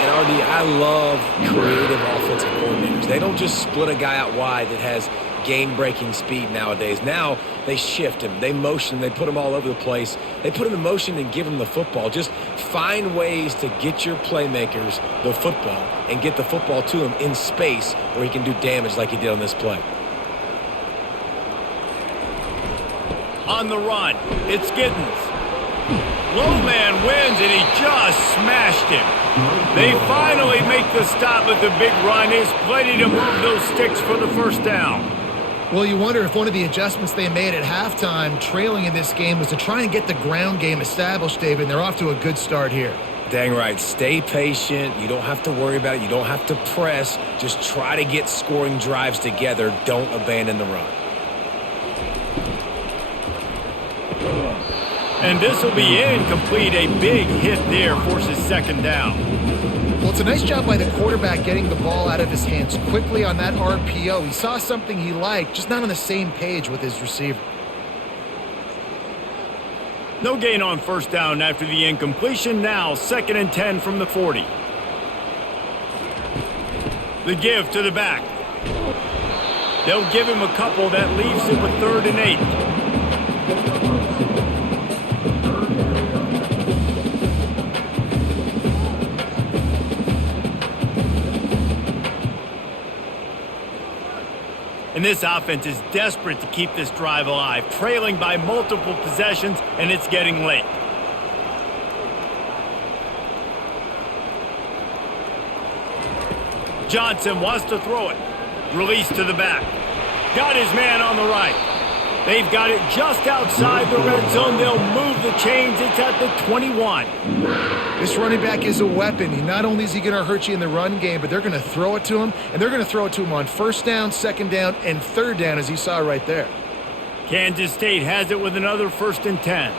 And RD, I love creative offensive coordinators. They don't just split a guy out wide that has game-breaking speed nowadays. Now they shift him, they motion, they put him all over the place. They put him in motion and give him the football. Just find ways to get your playmakers the football and get the football to him in space where he can do damage like he did on this play. On the run, it's Giddens. Low man wins, and he just smashed him. They finally make the stop with the big run. There's plenty to move those sticks for the first down. Well, you wonder if one of the adjustments they made at halftime, trailing in this game, was to try and get the ground game established, David, and they're off to a good start here. Dang right. Stay patient. You don't have to worry about it. You don't have to press. Just try to get scoring drives together. Don't abandon the run. And this will be incomplete. A big hit there forces second down. Well, it's a nice job by the quarterback getting the ball out of his hands quickly on that RPO. He saw something he liked, just not on the same page with his receiver. No gain on first down after the incompletion. Now 2nd and 10 from the 40. The give to the back. They'll give him a couple. That leaves him with 3rd and 8. And this offense is desperate to keep this drive alive, trailing by multiple possessions, and it's getting late. Johnson wants to throw it. Release to the back. Got his man on the right. They've got it just outside the red zone. They'll move the chains. It's at the 21. This running back is a weapon. Not only is he going to hurt you in the run game, but they're going to throw it to him, and they're going to throw it to him on 1st down, 2nd down, and 3rd down, as you saw right there. Kansas State has it with another 1st and 10.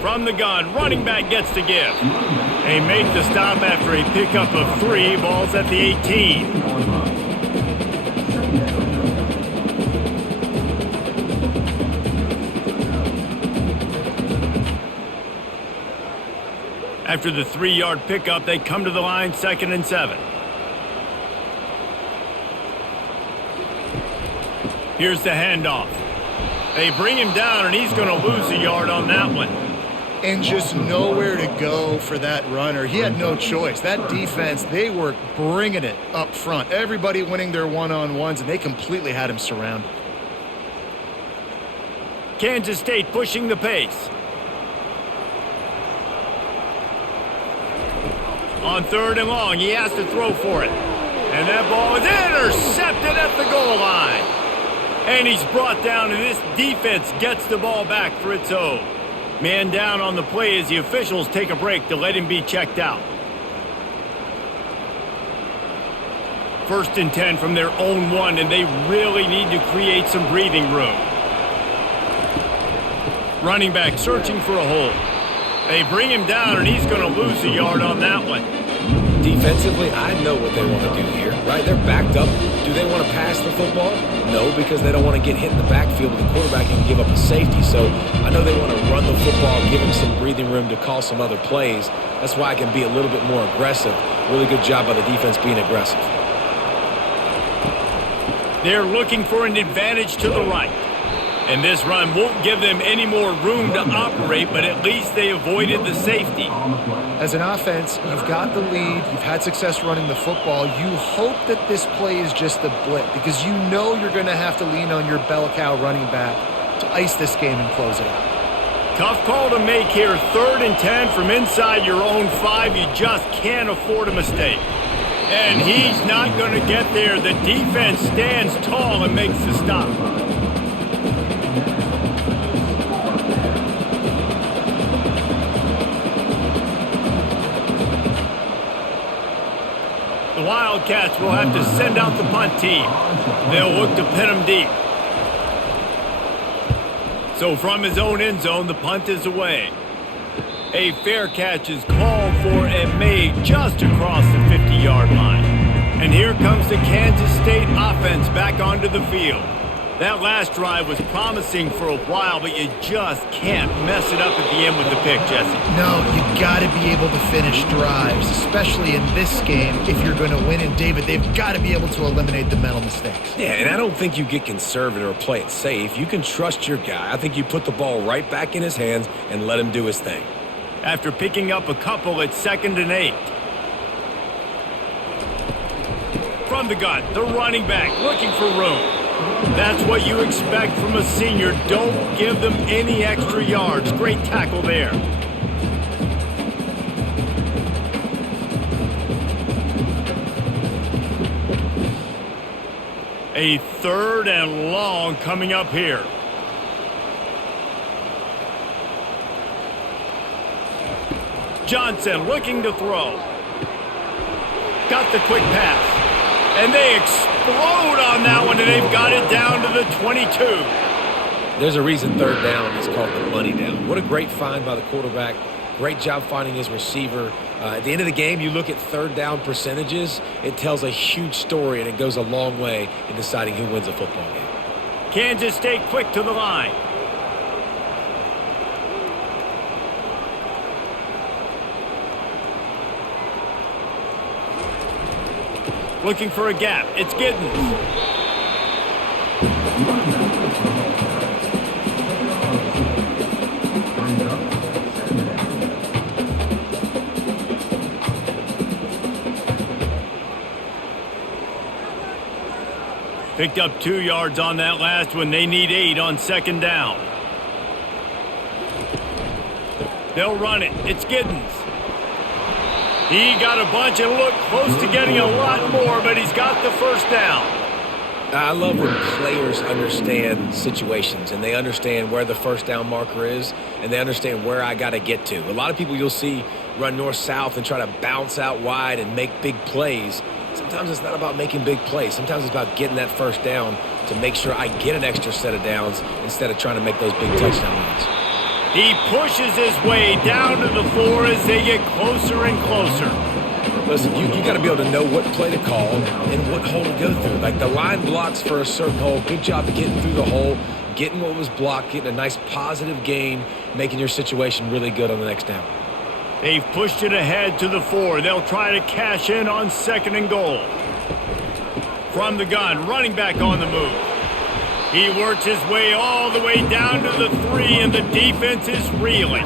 From the gun, running back gets to give. They make the stop after a pickup of 3. Ball's at the 18. After the 3-yard pickup, they come to the line, 2nd and 7. Here's the handoff. They bring him down, and he's going to lose a yard on that one. And just nowhere to go for that runner. He had no choice. That defense, they were bringing it up front. Everybody winning their one-on-ones, and they completely had him surrounded. Kansas State pushing the pace. On 3rd and long, he has to throw for it. And that ball is intercepted at the goal line. And he's brought down, and this defense gets the ball back for its own. Man down on the play as the officials take a break to let him be checked out. 1st and 10 from their own 1, and they really need to create some breathing room. Running back searching for a hole. They bring him down, and he's going to lose a yard on that one. Defensively, I know what they want to do here, right? They're backed up. Do they want to pass the football? No, because they don't want to get hit in the backfield with the quarterback and give up a safety. So I know they want to run the football, give him some breathing room to call some other plays. That's why I can be a little bit more aggressive. Really good job by the defense being aggressive. They're looking for an advantage to the right. And this run won't give them any more room to operate, but at least they avoided the safety. As an offense, you've got the lead. You've had success running the football. You hope that this play is just a blip because you know you're going to have to lean on your bell cow running back to ice this game and close it out. Tough call to make here. 3rd and 10 from inside your own 5. You just can't afford a mistake. And he's not going to get there. The defense stands tall and makes the stop. The Wildcats will have to send out the punt team. They'll look to pin him deep. So from his own end zone, the punt is away. A fair catch is called for and made just across the 50-yard line. And here comes the Kansas State offense back onto the field. That last drive was promising for a while, but you just can't mess it up at the end with the pick, Jesse. No, you got to be able to finish drives, especially in this game if you're going to win. And, David, they've got to be able to eliminate the mental mistakes. Yeah, and I don't think you get conservative or play it safe. You can trust your guy. I think you put the ball right back in his hands and let him do his thing. After picking up a couple at 2nd and 8. From the gun, the running back looking for room. That's what you expect from a senior. Don't give them any extra yards. Great tackle there. A 3rd and long coming up here. Johnson looking to throw. Got the quick pass. And they explode on that one, and they've got it down to the 22. There's a reason 3rd down is called the money down. What a great find by the quarterback. Great job finding his receiver. At the end of the game, you look at 3rd down percentages. It tells a huge story, and it goes a long way in deciding who wins a football game. Kansas State quick to the line. Looking for a gap. It's Giddens. Picked up 2 yards on that last one. They need 8 on 2nd down. They'll run it. It's Giddens. He got a bunch and looked close to getting a lot more, but he's got the 1st down. I love when players understand situations and they understand where the 1st down marker is and they understand where I got to get to. A lot of people you'll see run north-south and try to bounce out wide and make big plays. Sometimes it's not about making big plays. Sometimes it's about getting that 1st down to make sure I get an extra set of downs instead of trying to make those big touchdown runs. He pushes his way down to the 4 as they get closer and closer. Listen, you got to be able to know what play to call and what hole to go through. Like the line blocks for a certain hole. Good job getting through the hole, getting what was blocked, getting a nice positive gain, making your situation really good on the next down. They've pushed it ahead to the 4. They'll try to cash in on 2nd and goal. From the gun, running back on the move. He works his way all the way down to the 3, and the defense is reeling.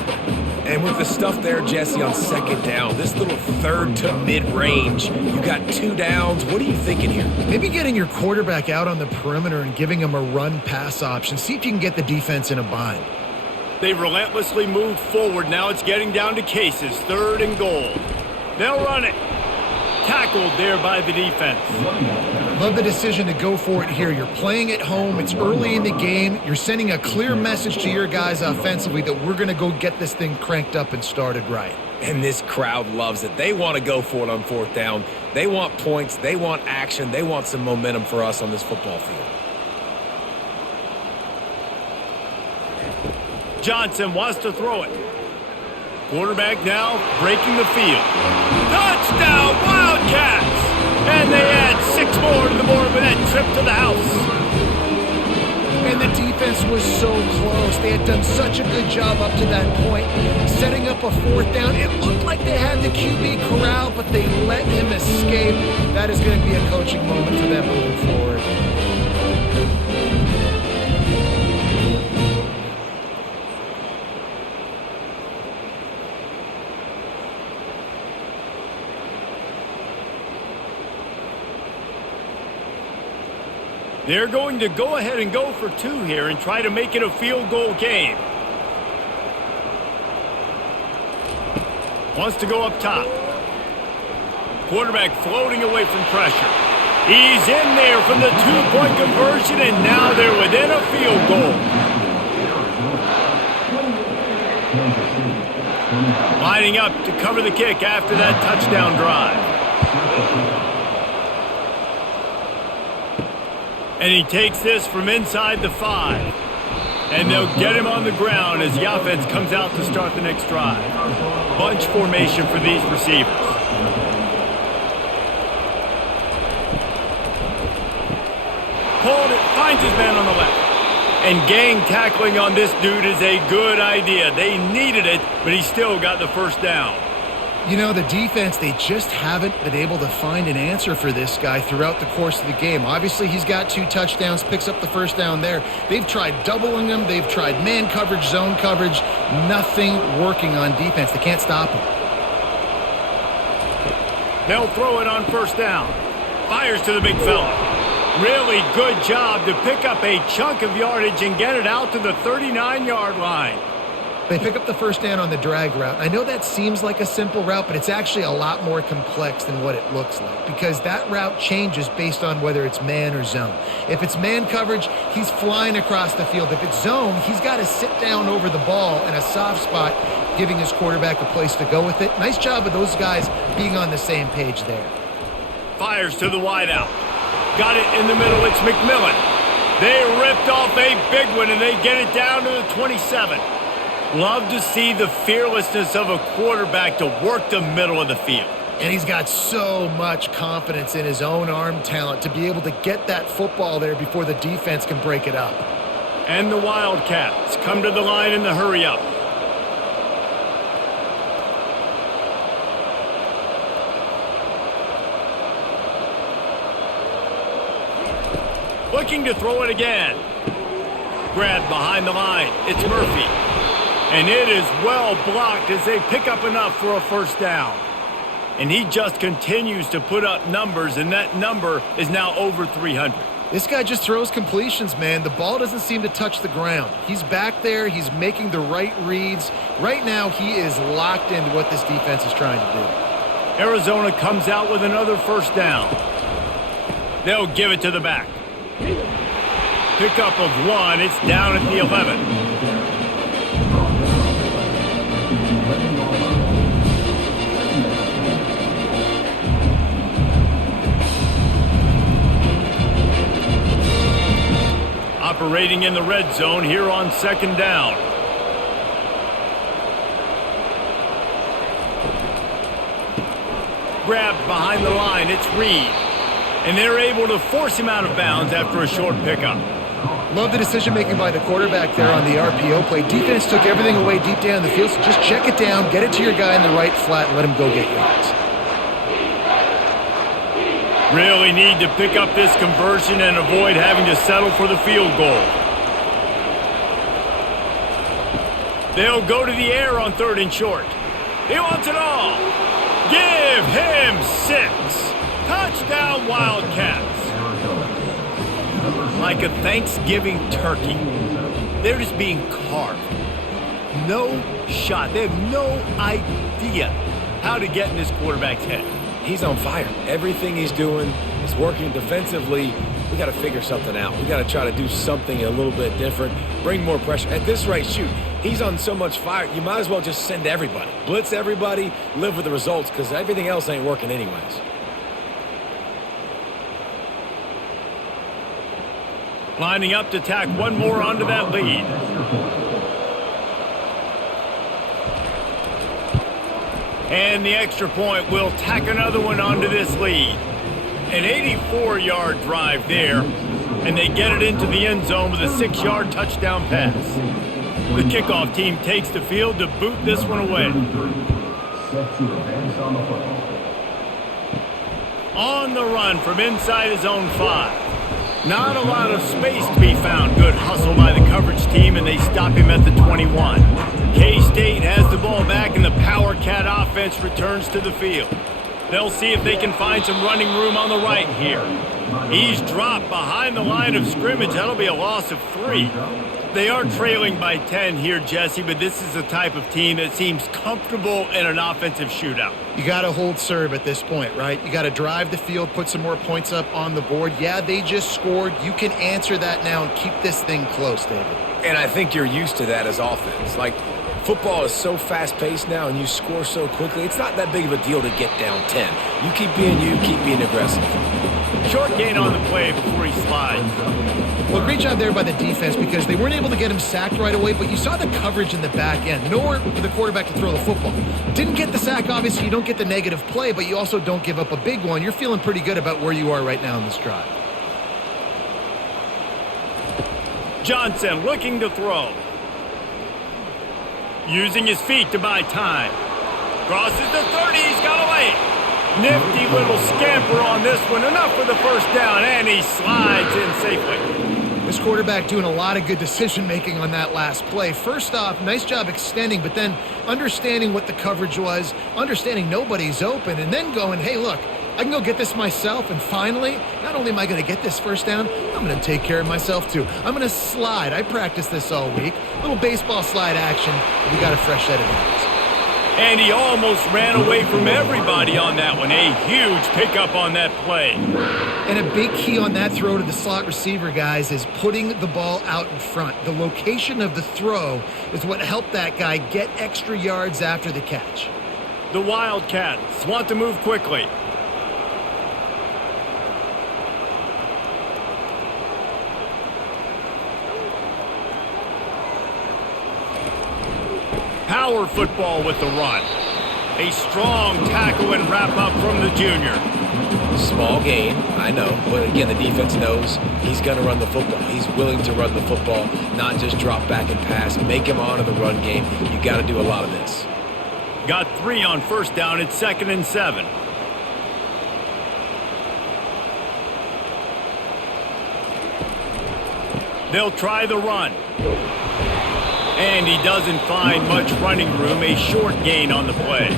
And with the stuff there, Jesse, on 2nd down, this little 3rd to mid-range, you got 2 downs. What are you thinking here? Maybe getting your quarterback out on the perimeter and giving him a run-pass option. See if you can get the defense in a bind. They relentlessly moved forward. Now it's getting down to Cases. 3rd and goal. They'll run it. Tackled there by the defense. Love the decision to go for it here. You're playing at home. It's early in the game. You're sending a clear message to your guys offensively that we're going to go get this thing cranked up and started right. And this crowd loves it. They want to go for it on 4th down. They want points. They want action. They want some momentum for us on this football field. Johnson wants to throw it. Quarterback now breaking the field. Touchdown, Wildcats! And they add 6 more to the board with that trip to the house. And the defense was so close. They had done such a good job up to that point, setting up a 4th down. It looked like they had the QB corralled, but they let him escape. That is going to be a coaching moment for them moving forward. They're going to go ahead and go for 2 here and try to make it a field goal game. Wants to go up top. Quarterback floating away from pressure. He's in there from the two-point conversion, and now they're within a field goal. Lining up to cover the kick after that touchdown drive. And he takes this from inside the 5. And they'll get him on the ground as the offense comes out to start the next drive. Bunch formation for these receivers. Called it, finds his man on the left. And gang tackling on this dude is a good idea. They needed it, but he still got the first down. You know, the defense, they just haven't been able to find an answer for this guy throughout the course of the game. Obviously, he's got 2 touchdowns, picks up the first down there. They've tried doubling him. They've tried man coverage, zone coverage. Nothing working on defense. They can't stop him. They'll throw it on first down. Fires to the big fella. Really good job to pick up a chunk of yardage and get it out to the 39-yard line. They pick up the first down on the drag route. I know that seems like a simple route, but it's actually a lot more complex than what it looks like because that route changes based on whether it's man or zone. If it's man coverage, he's flying across the field. If it's zone, he's got to sit down over the ball in a soft spot, giving his quarterback a place to go with it. Nice job of those guys being on the same page there. Fires to the wideout. Got it in the middle. It's McMillan. They ripped off a big one, and they get it down to the 27. Love to see the fearlessness of a quarterback to work the middle of the field. And he's got so much confidence in his own arm talent to be able to get that football there before the defense can break it up. And the Wildcats come to the line in the hurry-up. Looking to throw it again. Grabbed behind the line. It's Murphy. And it is well blocked as they pick up enough for a first down. And he just continues to put up numbers, and that number is now over 300. This guy just throws completions, man. The ball doesn't seem to touch the ground. He's back there. He's making the right reads. Right now, he is locked into what this defense is trying to do. Arizona comes out with another first down. They'll give it to the back. Pickup of 1. It's down at the 11. Operating in the red zone here on second down. Grabbed behind the line. It's Reed. And they're able to force him out of bounds after a short pickup. Love the decision-making by the quarterback there on the RPO play. Defense took everything away deep down the field, so just check it down, get it to your guy in the right flat, and let him go get yards. Really need to pick up this conversion and avoid having to settle for the field goal. They'll go to the air on 3rd and short. He wants it all. Give him 6. Touchdown, Wildcats. Like a Thanksgiving turkey, they're just being carved. No shot. They have no idea how to get in this quarterback's head. He's on fire. Everything he's doing is working defensively. We got to figure something out. We got to try to do something a little bit different, bring more pressure. At this rate, shoot, he's on so much fire, you might as well just send everybody. Blitz everybody, live with the results, because everything else ain't working anyways. Lining up to tack one more onto that lead. And the extra point will tack another one onto this lead. An 84-yard drive there, and they get it into the end zone with a 6-yard touchdown pass. The kickoff team takes the field to boot this one away. On the run from inside his own 5. Not a lot of space to be found. Good hustle by the coverage team, and they stop him at the 21. K-State has the ball back, and the Power Cat offense returns to the field. They'll see if they can find some running room on the right here. He's dropped behind the line of scrimmage. That'll be a loss of 3. They are trailing by 10 here, Jesse, but this is the type of team that seems comfortable in an offensive shootout. You got to hold serve at this point, right? You got to drive the field, put some more points up on the board. Yeah, they just scored. You can answer that now and keep this thing close, David. And I think you're used to that as offense. Like, football is so fast-paced now and you score so quickly, it's not that big of a deal to get down 10. You keep being aggressive. Short gain on the play before he slides. Well, great job there by the defense because they weren't able to get him sacked right away, but you saw the coverage in the back end. Nowhere for the quarterback to throw the football. Didn't get the sack, obviously. You don't get the negative play, but you also don't give up a big one. You're feeling pretty good about where you are right now in this drive. Johnson looking to throw. Using his feet to buy time. Crosses the 30, he's got away. Nifty little scamper on this one. Enough for the first down, and he slides in safely. This quarterback doing a lot of good decision-making on that last play. First off, nice job extending, but then understanding what the coverage was, understanding nobody's open, and then going, hey, look, I can go get this myself, and finally, not only am I going to get this first down, I'm going to take care of myself too. I'm going to slide. I practiced this all week. Little baseball slide action. We got a fresh set of hands. And he almost ran away from everybody on that one. A huge pickup on that play. And a big key on that throw to the slot receiver, guys, is putting the ball out in front. The location of the throw is what helped that guy get extra yards after the catch. The Wildcats want to move quickly. Power football with the run. A strong tackle and wrap up from the junior. Small gain, I know, but again, the defense knows he's going to run the football. He's willing to run the football, not just drop back and pass, make him honor the run game. You got to do a lot of this. Got 3 on first down. It's 2nd and 7. They'll try the run. And he doesn't find much running room. A short gain on the play.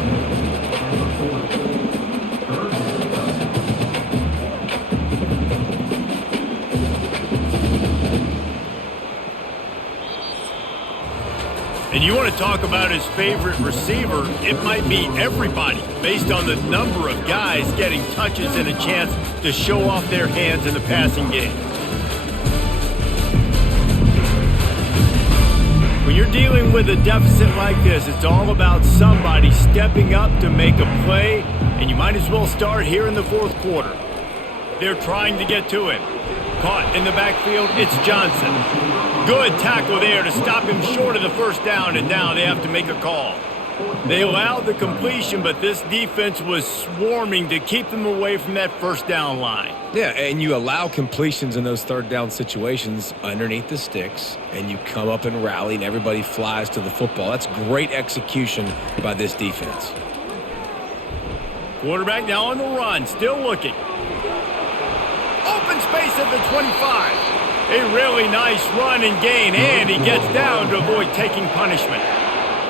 And you want to talk about his favorite receiver, it might be everybody based on the number of guys getting touches and a chance to show off their hands in the passing game. When you're dealing with a deficit like this, it's all about somebody stepping up to make a play, and you might as well start here in the 4th quarter. They're trying to get to him. Caught in the backfield, it's Johnson. Good tackle there to stop him short of the first down, and now they have to make a call. They allowed the completion, but this defense was swarming to keep them away from that first down line. Yeah, and you allow completions in those 3rd down situations underneath the sticks, and you come up and rally, and everybody flies to the football. That's great execution by this defense. Quarterback now on the run, still looking. Open space at the 25. A really nice run and gain, and he gets down to avoid taking punishment.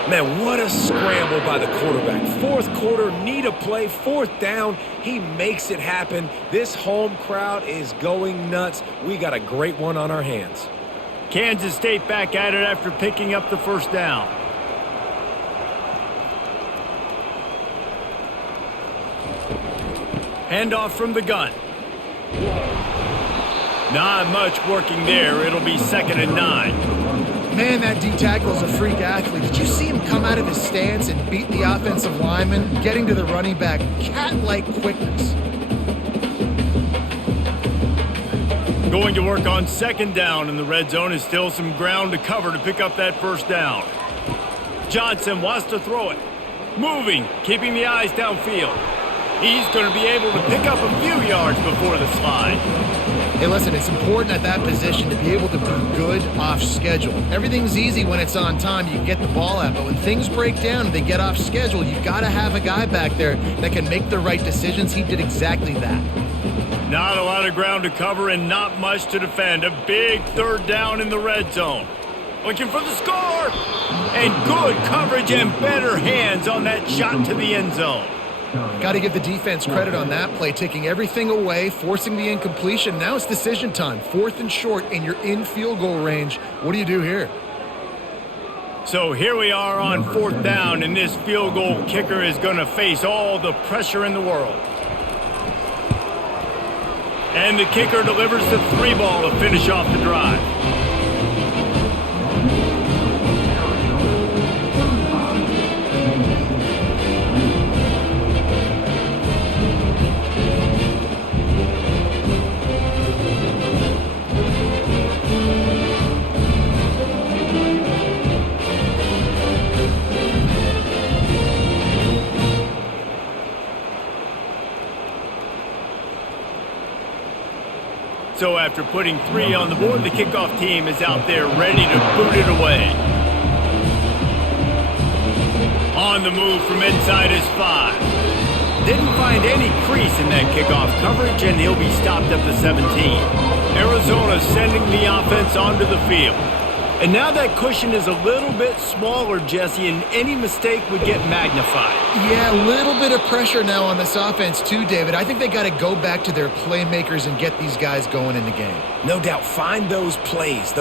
Man, what a scramble by the quarterback. 4th quarter, need a play, 4th down. He makes it happen. This home crowd is going nuts. We got a great one on our hands. Kansas State back at it after picking up the first down. Handoff from the gun. Not much working there. It'll be 2nd and 9. Man, that D-tackle is a freak athlete. Did you see him come out of his stance and beat the offensive lineman, getting to the running back? Cat-like quickness. Going to work on 2nd down in the red zone. Is still some ground to cover to pick up that first down. Johnson wants to throw it. Moving, keeping the eyes downfield. He's going to be able to pick up a few yards before the slide. Hey, listen, it's important at that position to be able to be good off schedule. Everything's easy when it's on time. You can get the ball out, but when things break down and they get off schedule, you've got to have a guy back there that can make the right decisions. He did exactly that. Not a lot of ground to cover and not much to defend. A big 3rd down in the red zone. Looking for the score! And good coverage and better hands on that shot to the end zone. Got to give the defense credit on that play, taking everything away, forcing the incompletion. Now it's decision time. 4th and short, and you're in field goal range. What do you do here? So here we are on 4th down, and this field goal kicker is going to face all the pressure in the world. And the kicker delivers the 3-ball to finish off the drive. So after putting 3 on the board, the kickoff team is out there ready to boot it away. On the move from inside his 5. Didn't find any crease in that kickoff coverage, and he'll be stopped at the 17. Arizona sending the offense onto the field. And now that cushion is a little bit smaller, Jesse, and any mistake would get magnified. Yeah, a little bit of pressure now on this offense too, David. I think they got to go back to their playmakers and get these guys going in the game. No doubt, find those plays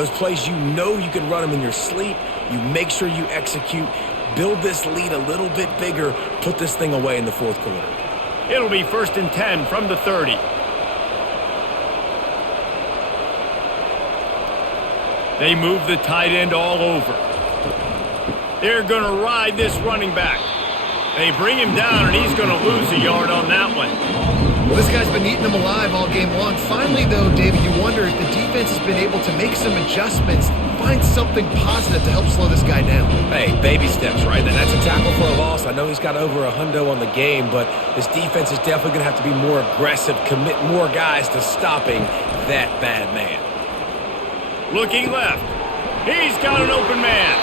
you know you can run them in your sleep. You make sure you execute, build this lead a little bit bigger, put this thing away in the 4th quarter. It'll be 1st and 10 from the 30. They move the tight end all over. They're going to ride this running back. They bring him down, and he's going to lose a yard on that one. Well, this guy's been eating them alive all game long. Finally, though, David, you wonder if the defense has been able to make some adjustments, find something positive to help slow this guy down. Hey, baby steps, right? And that's a tackle for a loss. I know he's got over $100 on the game, but this defense is definitely going to have to be more aggressive, commit more guys to stopping that bad man. Looking left. He's got an open man.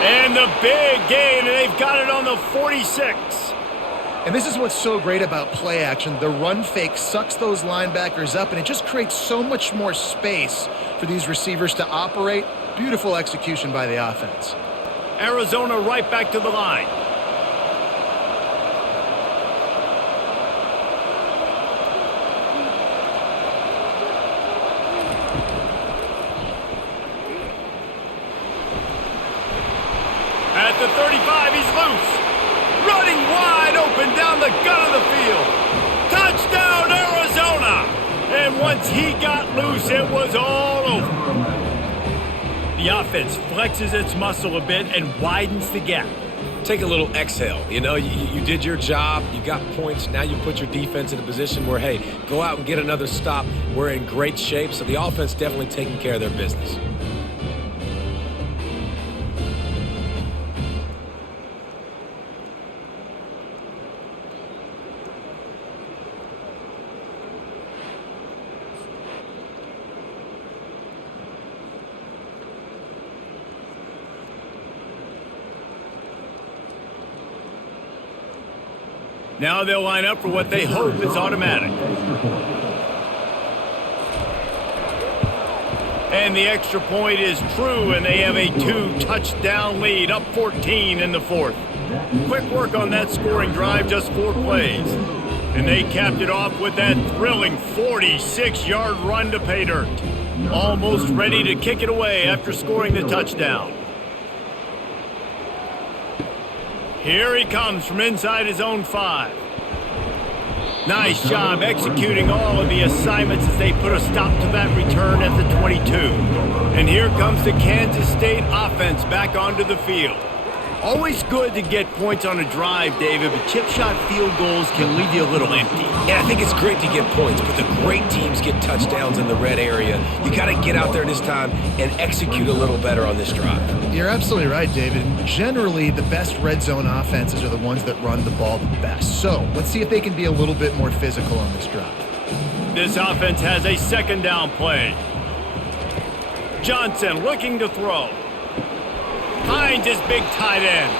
And the big gain, and they've got it on the 46. And this is what's so great about play action. The run fake sucks those linebackers up, and it just creates so much more space for these receivers to operate. Beautiful execution by the offense. Arizona right back to the line. At the 35, he's loose. Running wide open down the gut of the field. Touchdown, Arizona! And once he got loose, it was all over. The offense flexes its muscle a bit and widens the gap. Take a little exhale. You know, you did your job. You got points. Now you put your defense in a position where, hey, go out and get another stop. We're in great shape, so the offense definitely taking care of their business. Now they'll line up for what they hope is automatic. And the extra point is true, and they have a 2-touchdown lead, up 14 in the 4th. Quick work on that scoring drive, just 4 plays. And they capped it off with that thrilling 46-yard run to pay dirt. Almost ready to kick it away after scoring the touchdown. Here he comes from inside his own 5. Nice job executing all of the assignments as they put a stop to that return at the 22. And here comes the Kansas State offense back onto the field. Always good to get points on a drive, David, but chip shot field goals can leave you a little empty. Yeah, I think it's great to get points, but the great teams get touchdowns in the red area. You got to get out there this time and execute a little better on this drive. You're absolutely right, David. Generally, the best red zone offenses are the ones that run the ball the best. So let's see if they can be a little bit more physical on this drive. This offense has a 2nd down play. Johnson looking to throw. Finds his big tight end.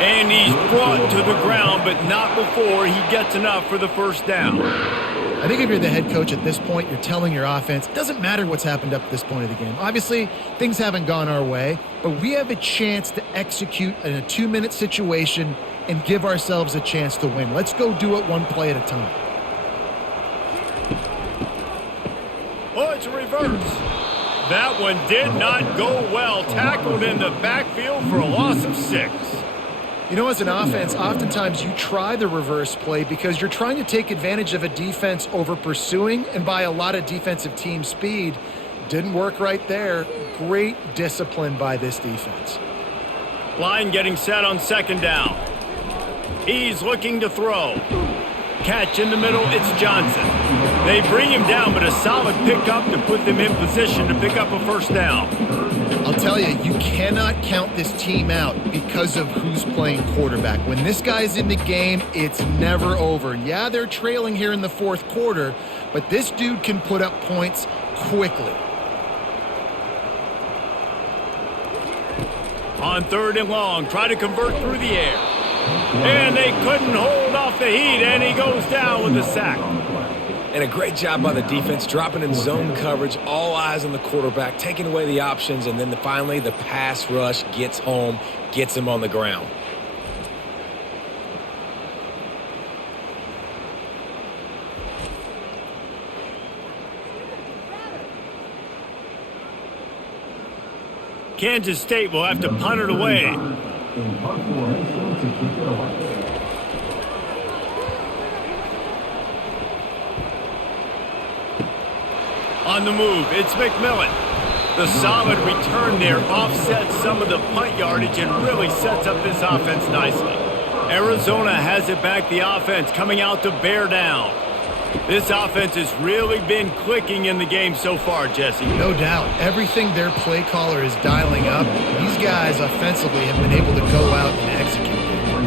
And he's brought to the ground, but not before he gets enough for the 1st down. I think if you're the head coach at this point, you're telling your offense, it doesn't matter what's happened up to this point of the game. Obviously, things haven't gone our way, but we have a chance to execute in a 2-minute situation and give ourselves a chance to win. Let's go do it one play at a time. Oh, it's a reverse. That one did not go well. Tackled in the backfield for a loss of 6. You know, as an offense, oftentimes you try the reverse play because you're trying to take advantage of a defense over pursuing and by a lot of defensive team speed. Didn't work right there. Great discipline by this defense. Line getting set on 2nd down. He's looking to throw. Catch in the middle, it's Johnson. They bring him down, but a solid pickup to put them in position to pick up a 1st down. I'll tell you, you cannot count this team out because of who's playing quarterback. When this guy's in the game, it's never over. Yeah, they're trailing here in the 4th quarter, but this dude can put up points quickly. On 3rd and long, try to convert through the air. And they couldn't hold off the heat, and he goes down with a sack. And a great job by the defense, dropping in zone coverage, all eyes on the quarterback, taking away the options, and then finally the pass rush gets home, gets him on the ground. Kansas State will have to punt it away. On the move, it's McMillan. The solid return there offsets some of the punt yardage and really sets up this offense nicely. Arizona has it back, the offense coming out to bear down. This offense has really been clicking in the game so far, Jesse. No doubt. Everything their play caller is dialing up, these guys offensively have been able to go out and execute.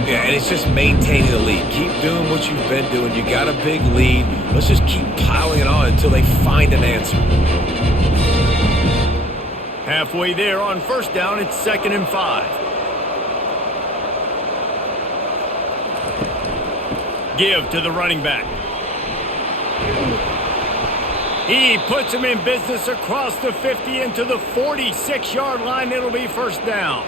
Yeah, and it's just maintaining the lead. Keep doing what you've been doing. You got a big lead. Let's just keep piling it on until they find an answer. Halfway there on 1st down, it's 2nd and 5. Give to the running back. He puts him in business across the 50 into the 46-yard line. It'll be 1st down.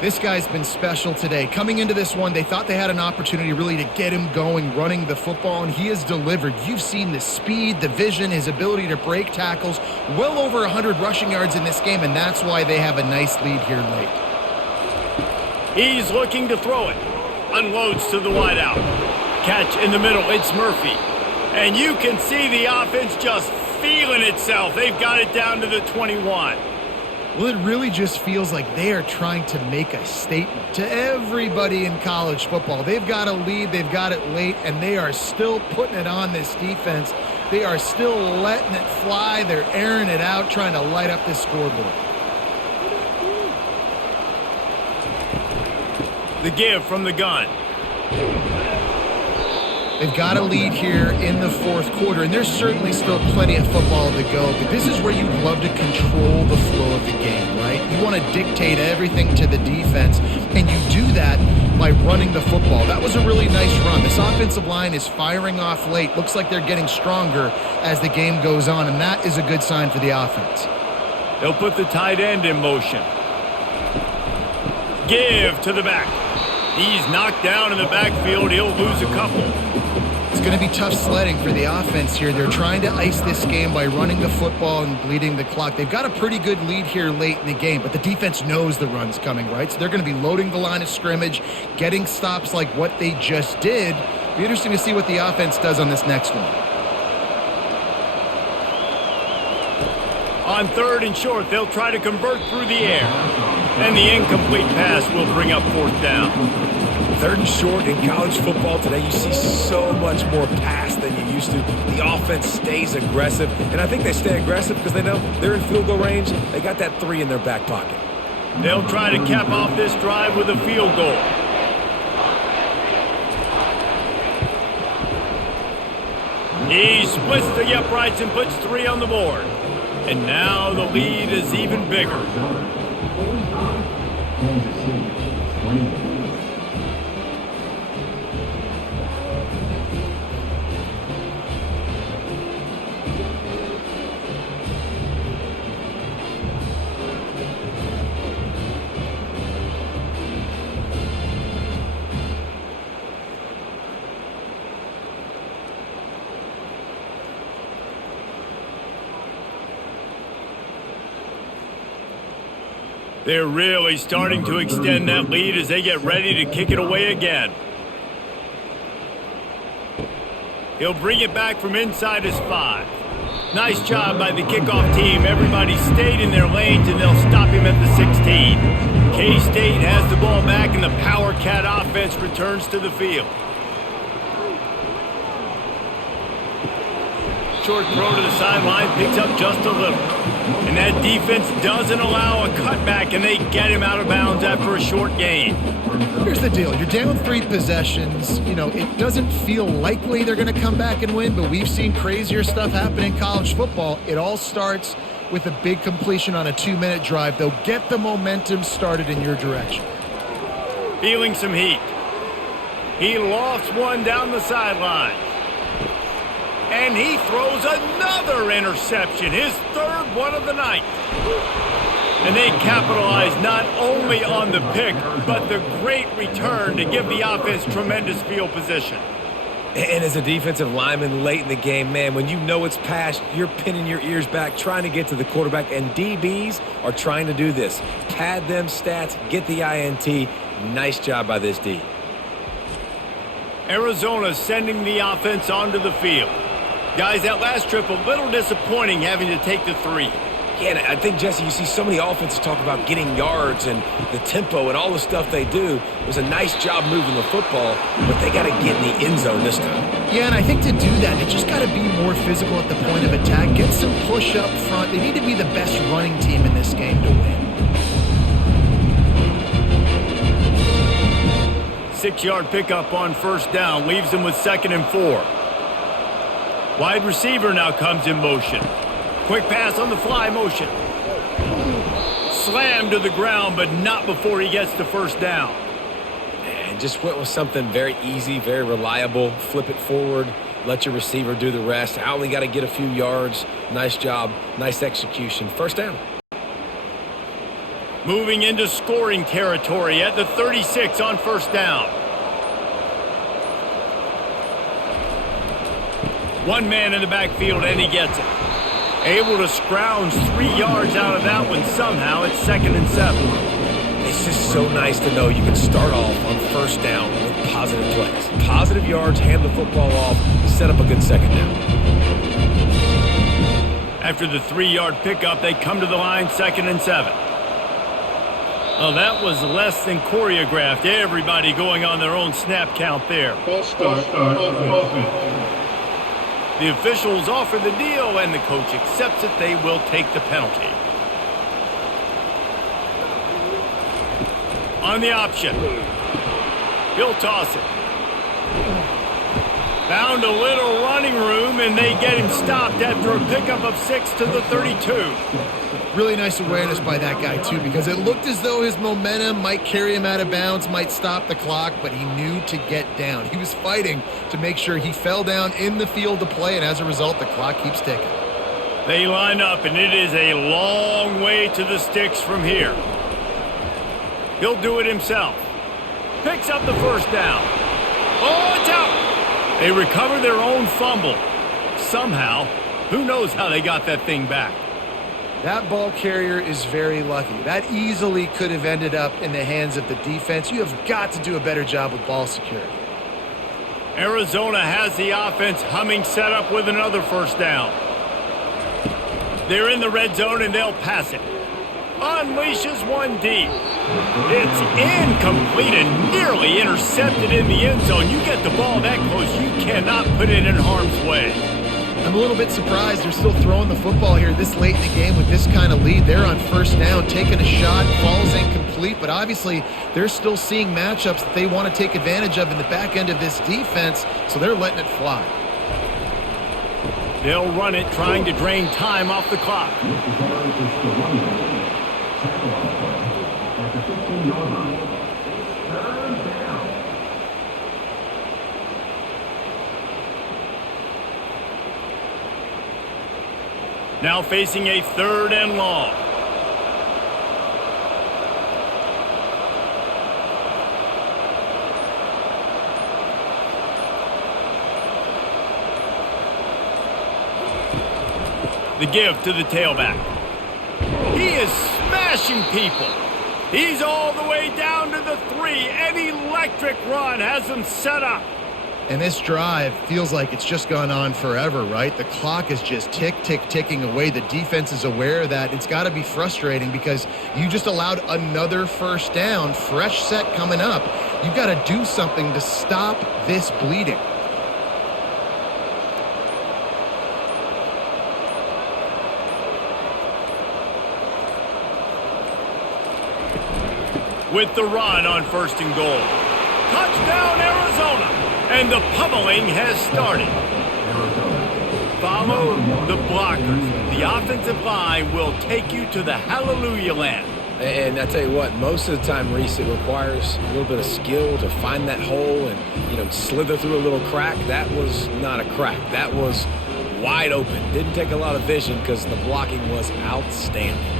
This guy's been special today. Coming into this one, they thought they had an opportunity really to get him going, running the football, and he has delivered. You've seen the speed, the vision, his ability to break tackles. Well over 100 rushing yards in this game, and that's why they have a nice lead here late. He's looking to throw it. Unloads to the wideout. Catch in the middle, it's Murphy. And you can see the offense just feeling itself. They've got it down to the 21. Well, it really just feels like they are trying to make a statement to everybody in college football. They've got a lead, they've got it late, and they are still putting it on this defense. They are still letting it fly. They're airing it out, trying to light up this scoreboard. The give from the gun. They've got a lead here in the 4th quarter, and there's certainly still plenty of football to go, but this is where you love to control the flow of the game, right? You want to dictate everything to the defense, and you do that by running the football. That was a really nice run. This offensive line is firing off late. Looks like they're getting stronger as the game goes on, and that is a good sign for the offense. They'll put the tight end in motion. Give to the back. He's knocked down in the backfield. He'll lose a couple. It's going to be tough sledding for the offense here. They're trying to ice this game by running the football and bleeding the clock. They've got a pretty good lead here late in the game, but the defense knows the run's coming, right? So they're going to be loading the line of scrimmage, getting stops like what they just did. Be interesting to see what the offense does on this next one. On 3rd and short, they'll try to convert through the air. And the incomplete pass will bring up 4th down. 3rd and short in college football today, you see so much more pass than you used to. The offense stays aggressive, and I think they stay aggressive because they know they're in field goal range. They got that 3 in their back pocket. They'll try to cap off this drive with a field goal. He splits the uprights and puts 3 on the board. And now the lead is even bigger. They're really starting to extend that lead as they get ready to kick it away again. He'll bring it back from inside his 5. Nice job by the kickoff team. Everybody stayed in their lanes, and they'll stop him at the 16. K-State has the ball back, and the Power Cat offense returns to the field. Short throw to the sideline, picks up just a little. And that defense doesn't allow a cutback, and they get him out of bounds after a short gain. Here's the deal. You're down 3 possessions. You know, it doesn't feel likely they're going to come back and win, but we've seen crazier stuff happen in college football. It all starts with a big completion on a 2-minute drive. They'll get the momentum started in your direction. Feeling some heat. He lofts one down the sideline. And he throws another interception, his 3rd one of the night. And they capitalize not only on the pick, but the great return to give the offense tremendous field position. And as a defensive lineman late in the game, man, when you know it's past, you're pinning your ears back, trying to get to the quarterback, and DBs are trying to do this. Pad them stats, get the INT. Nice job by this D. Arizona sending the offense onto the field. Guys, that last trip a little disappointing having to take the 3. Yeah, and I think, Jesse, you see so many offenses talk about getting yards and the tempo and all the stuff they do. It was a nice job moving the football, but they got to get in the end zone this time. Yeah, and I think to do that, they just got to be more physical at the point of attack. Get some push up front. They need to be the best running team in this game to win. 6-yard pickup on 1st down leaves them with 2nd and 4. Wide receiver now comes in motion. Quick pass on the fly motion. Slammed to the ground, but not before he gets to 1st down. And just went with something very easy, very reliable. Flip it forward, let your receiver do the rest. I only got to get a few yards. Nice job, nice execution. 1st down. Moving into scoring territory at the 36 on 1st down. One man in the backfield, and he gets it. Able to scrounge 3 yards out of that one somehow. It's 2nd and 7. It's just so nice to know you can start off on 1st down with positive plays. Positive yards, hand the football off, set up a good 2nd down. After the 3-yard pickup, they come to the line, 2nd and 7. Oh, that was less than choreographed. Everybody going on their own snap count there. False start offense. The officials offer the deal, and the coach accepts it. They will take the penalty. On the option. He'll toss it. Found a little running room, and they get him stopped after a pickup of 6 to the 32. Really nice awareness by that guy, too, because it looked as though his momentum might carry him out of bounds, might stop the clock, but he knew to get down. He was fighting to make sure he fell down in the field to play, and as a result, the clock keeps ticking. They line up, and it is a long way to the sticks from here. He'll do it himself. Picks up the 1st down. Oh, it's out! They recover their own fumble. Somehow, who knows how they got that thing back. That ball carrier is very lucky. That easily could have ended up in the hands of the defense. You have got to do a better job with ball security. Arizona has the offense humming, set up with another 1st down. They're in the red zone, and they'll pass it. Unleashes one deep. It's incomplete and nearly intercepted in the end zone. You get the ball that close, you cannot put it in harm's way. I'm a little bit surprised they're still throwing the football here this late in the game with this kind of lead. They're on 1st down, taking a shot, falls incomplete, but obviously they're still seeing matchups that they want to take advantage of in the back end of this defense, so they're letting it fly. They'll run it, trying to drain time off the clock. Now facing a 3rd and long. The give to the tailback. He is smashing people. He's all the way down to the 3. An electric run has him set up. And this drive feels like it's just gone on forever, right? The clock is just ticking away. The defense is aware of that. It's got to be frustrating because you just allowed another first down, fresh set coming up. You've got to do something to stop this bleeding. With the run on 1st and goal. Touchdown, Arizona! And the pummeling has started. Follow the blockers. The offensive line will take you to the hallelujah land. And I tell you what, most of the time, Reese, it requires a little bit of skill to find that hole and, slither through a little crack. That was not a crack. That was wide open. Didn't take a lot of vision because the blocking was outstanding.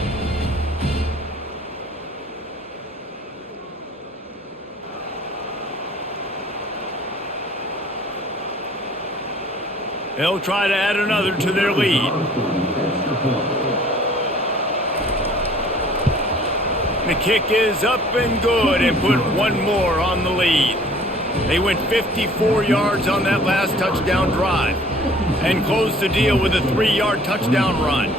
They'll try to add another to their lead. The kick is up and good and put one more on the lead. They went 54 yards on that last touchdown drive and closed the deal with a 3-yard touchdown run.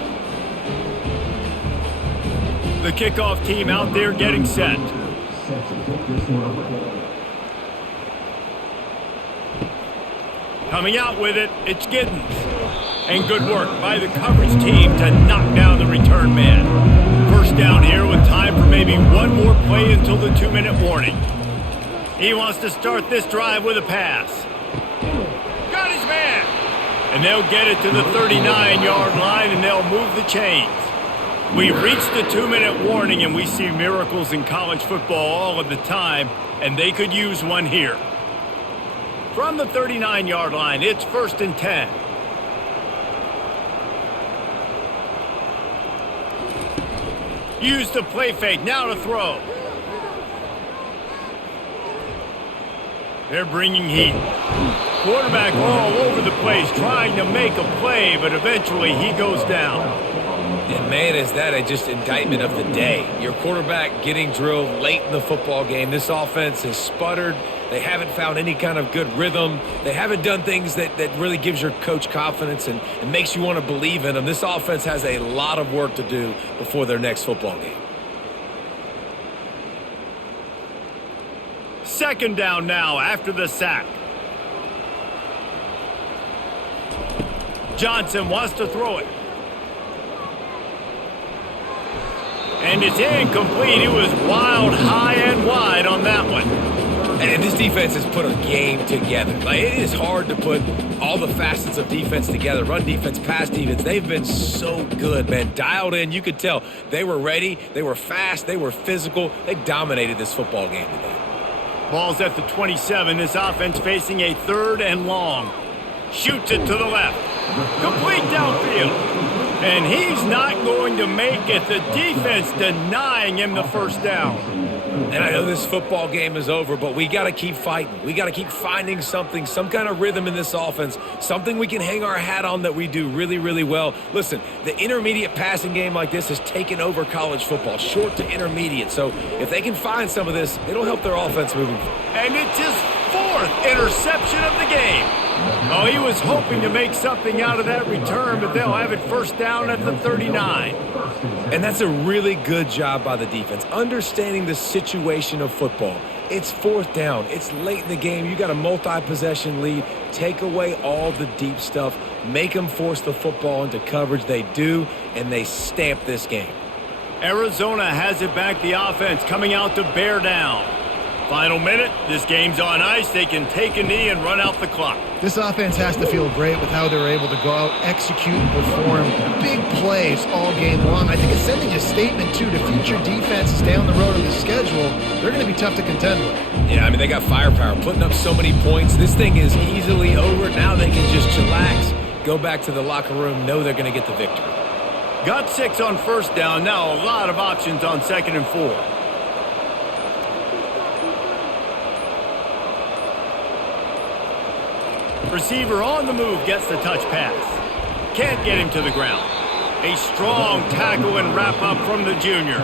The kickoff team out there getting set. Coming out with it, it's Giddens. And good work by the coverage team to knock down the return man. First down here with time for maybe one more play until the 2-minute warning. He wants to start this drive with a pass. Got his man! And they'll get it to the 39-yard line and they'll move the chains. We reached the 2-minute warning and we see miracles in college football all of the time, and they could use one here. From the 39-yard line, it's 1st and 10. Use the play fake, now to throw. They're bringing heat. Quarterback all over the place trying to make a play, but eventually he goes down. And man, is that a just indictment of the day. Your quarterback getting drilled late in the football game. This offense has sputtered. They haven't found any kind of good rhythm. They haven't done things that really gives your coach confidence and makes you want to believe in them. This offense has a lot of work to do before their next football game. 2nd down now after the sack. Johnson wants to throw it. And it's incomplete. It was wild, high and wide on that one. And this defense has put a game together. Like, it is hard to put all the facets of defense together. Run defense, pass defense. They've been so good, man. Dialed in. You could tell they were ready. They were fast. They were physical. They dominated this football game today. Ball's at the 27. This offense facing a 3rd and long. Shoots it to the left. Complete downfield. And he's not going to make it. The defense denying him the first down. And I know this football game is over, but we got to keep fighting. We got to keep finding something, some kind of rhythm in this offense, something we can hang our hat on that we do really, really well. Listen, the intermediate passing game like this has taken over college football, short to intermediate. So if they can find some of this, it'll help their offense moving forward. And it's his 4th interception of the game. Oh, he was hoping to make something out of that return, but they'll have it 1st down at the 39. And that's a really good job by the defense, understanding the situation of football. It's 4th down. It's late in the game. You got a multi-possession lead. Take away all the deep stuff. Make them force the football into coverage. They do, and they stamp this game. Arizona has it back. The offense coming out to bear down. Final minute. This game's on ice. They can take a knee and run out the clock. This offense has to feel great with how they're able to go out, execute, and perform big plays all game long. I think it's sending a statement, too, to future defenses down the road on the schedule. They're going to be tough to contend with. Yeah, I mean, they got firepower, putting up so many points. This thing is easily over. Now they can just chillax, go back to the locker room, know they're going to get the victory. Got 6 on 1st down. Now a lot of options on 2nd and 4. Receiver on the move gets the touch pass. Can't get him to the ground. A strong tackle and wrap up from the junior.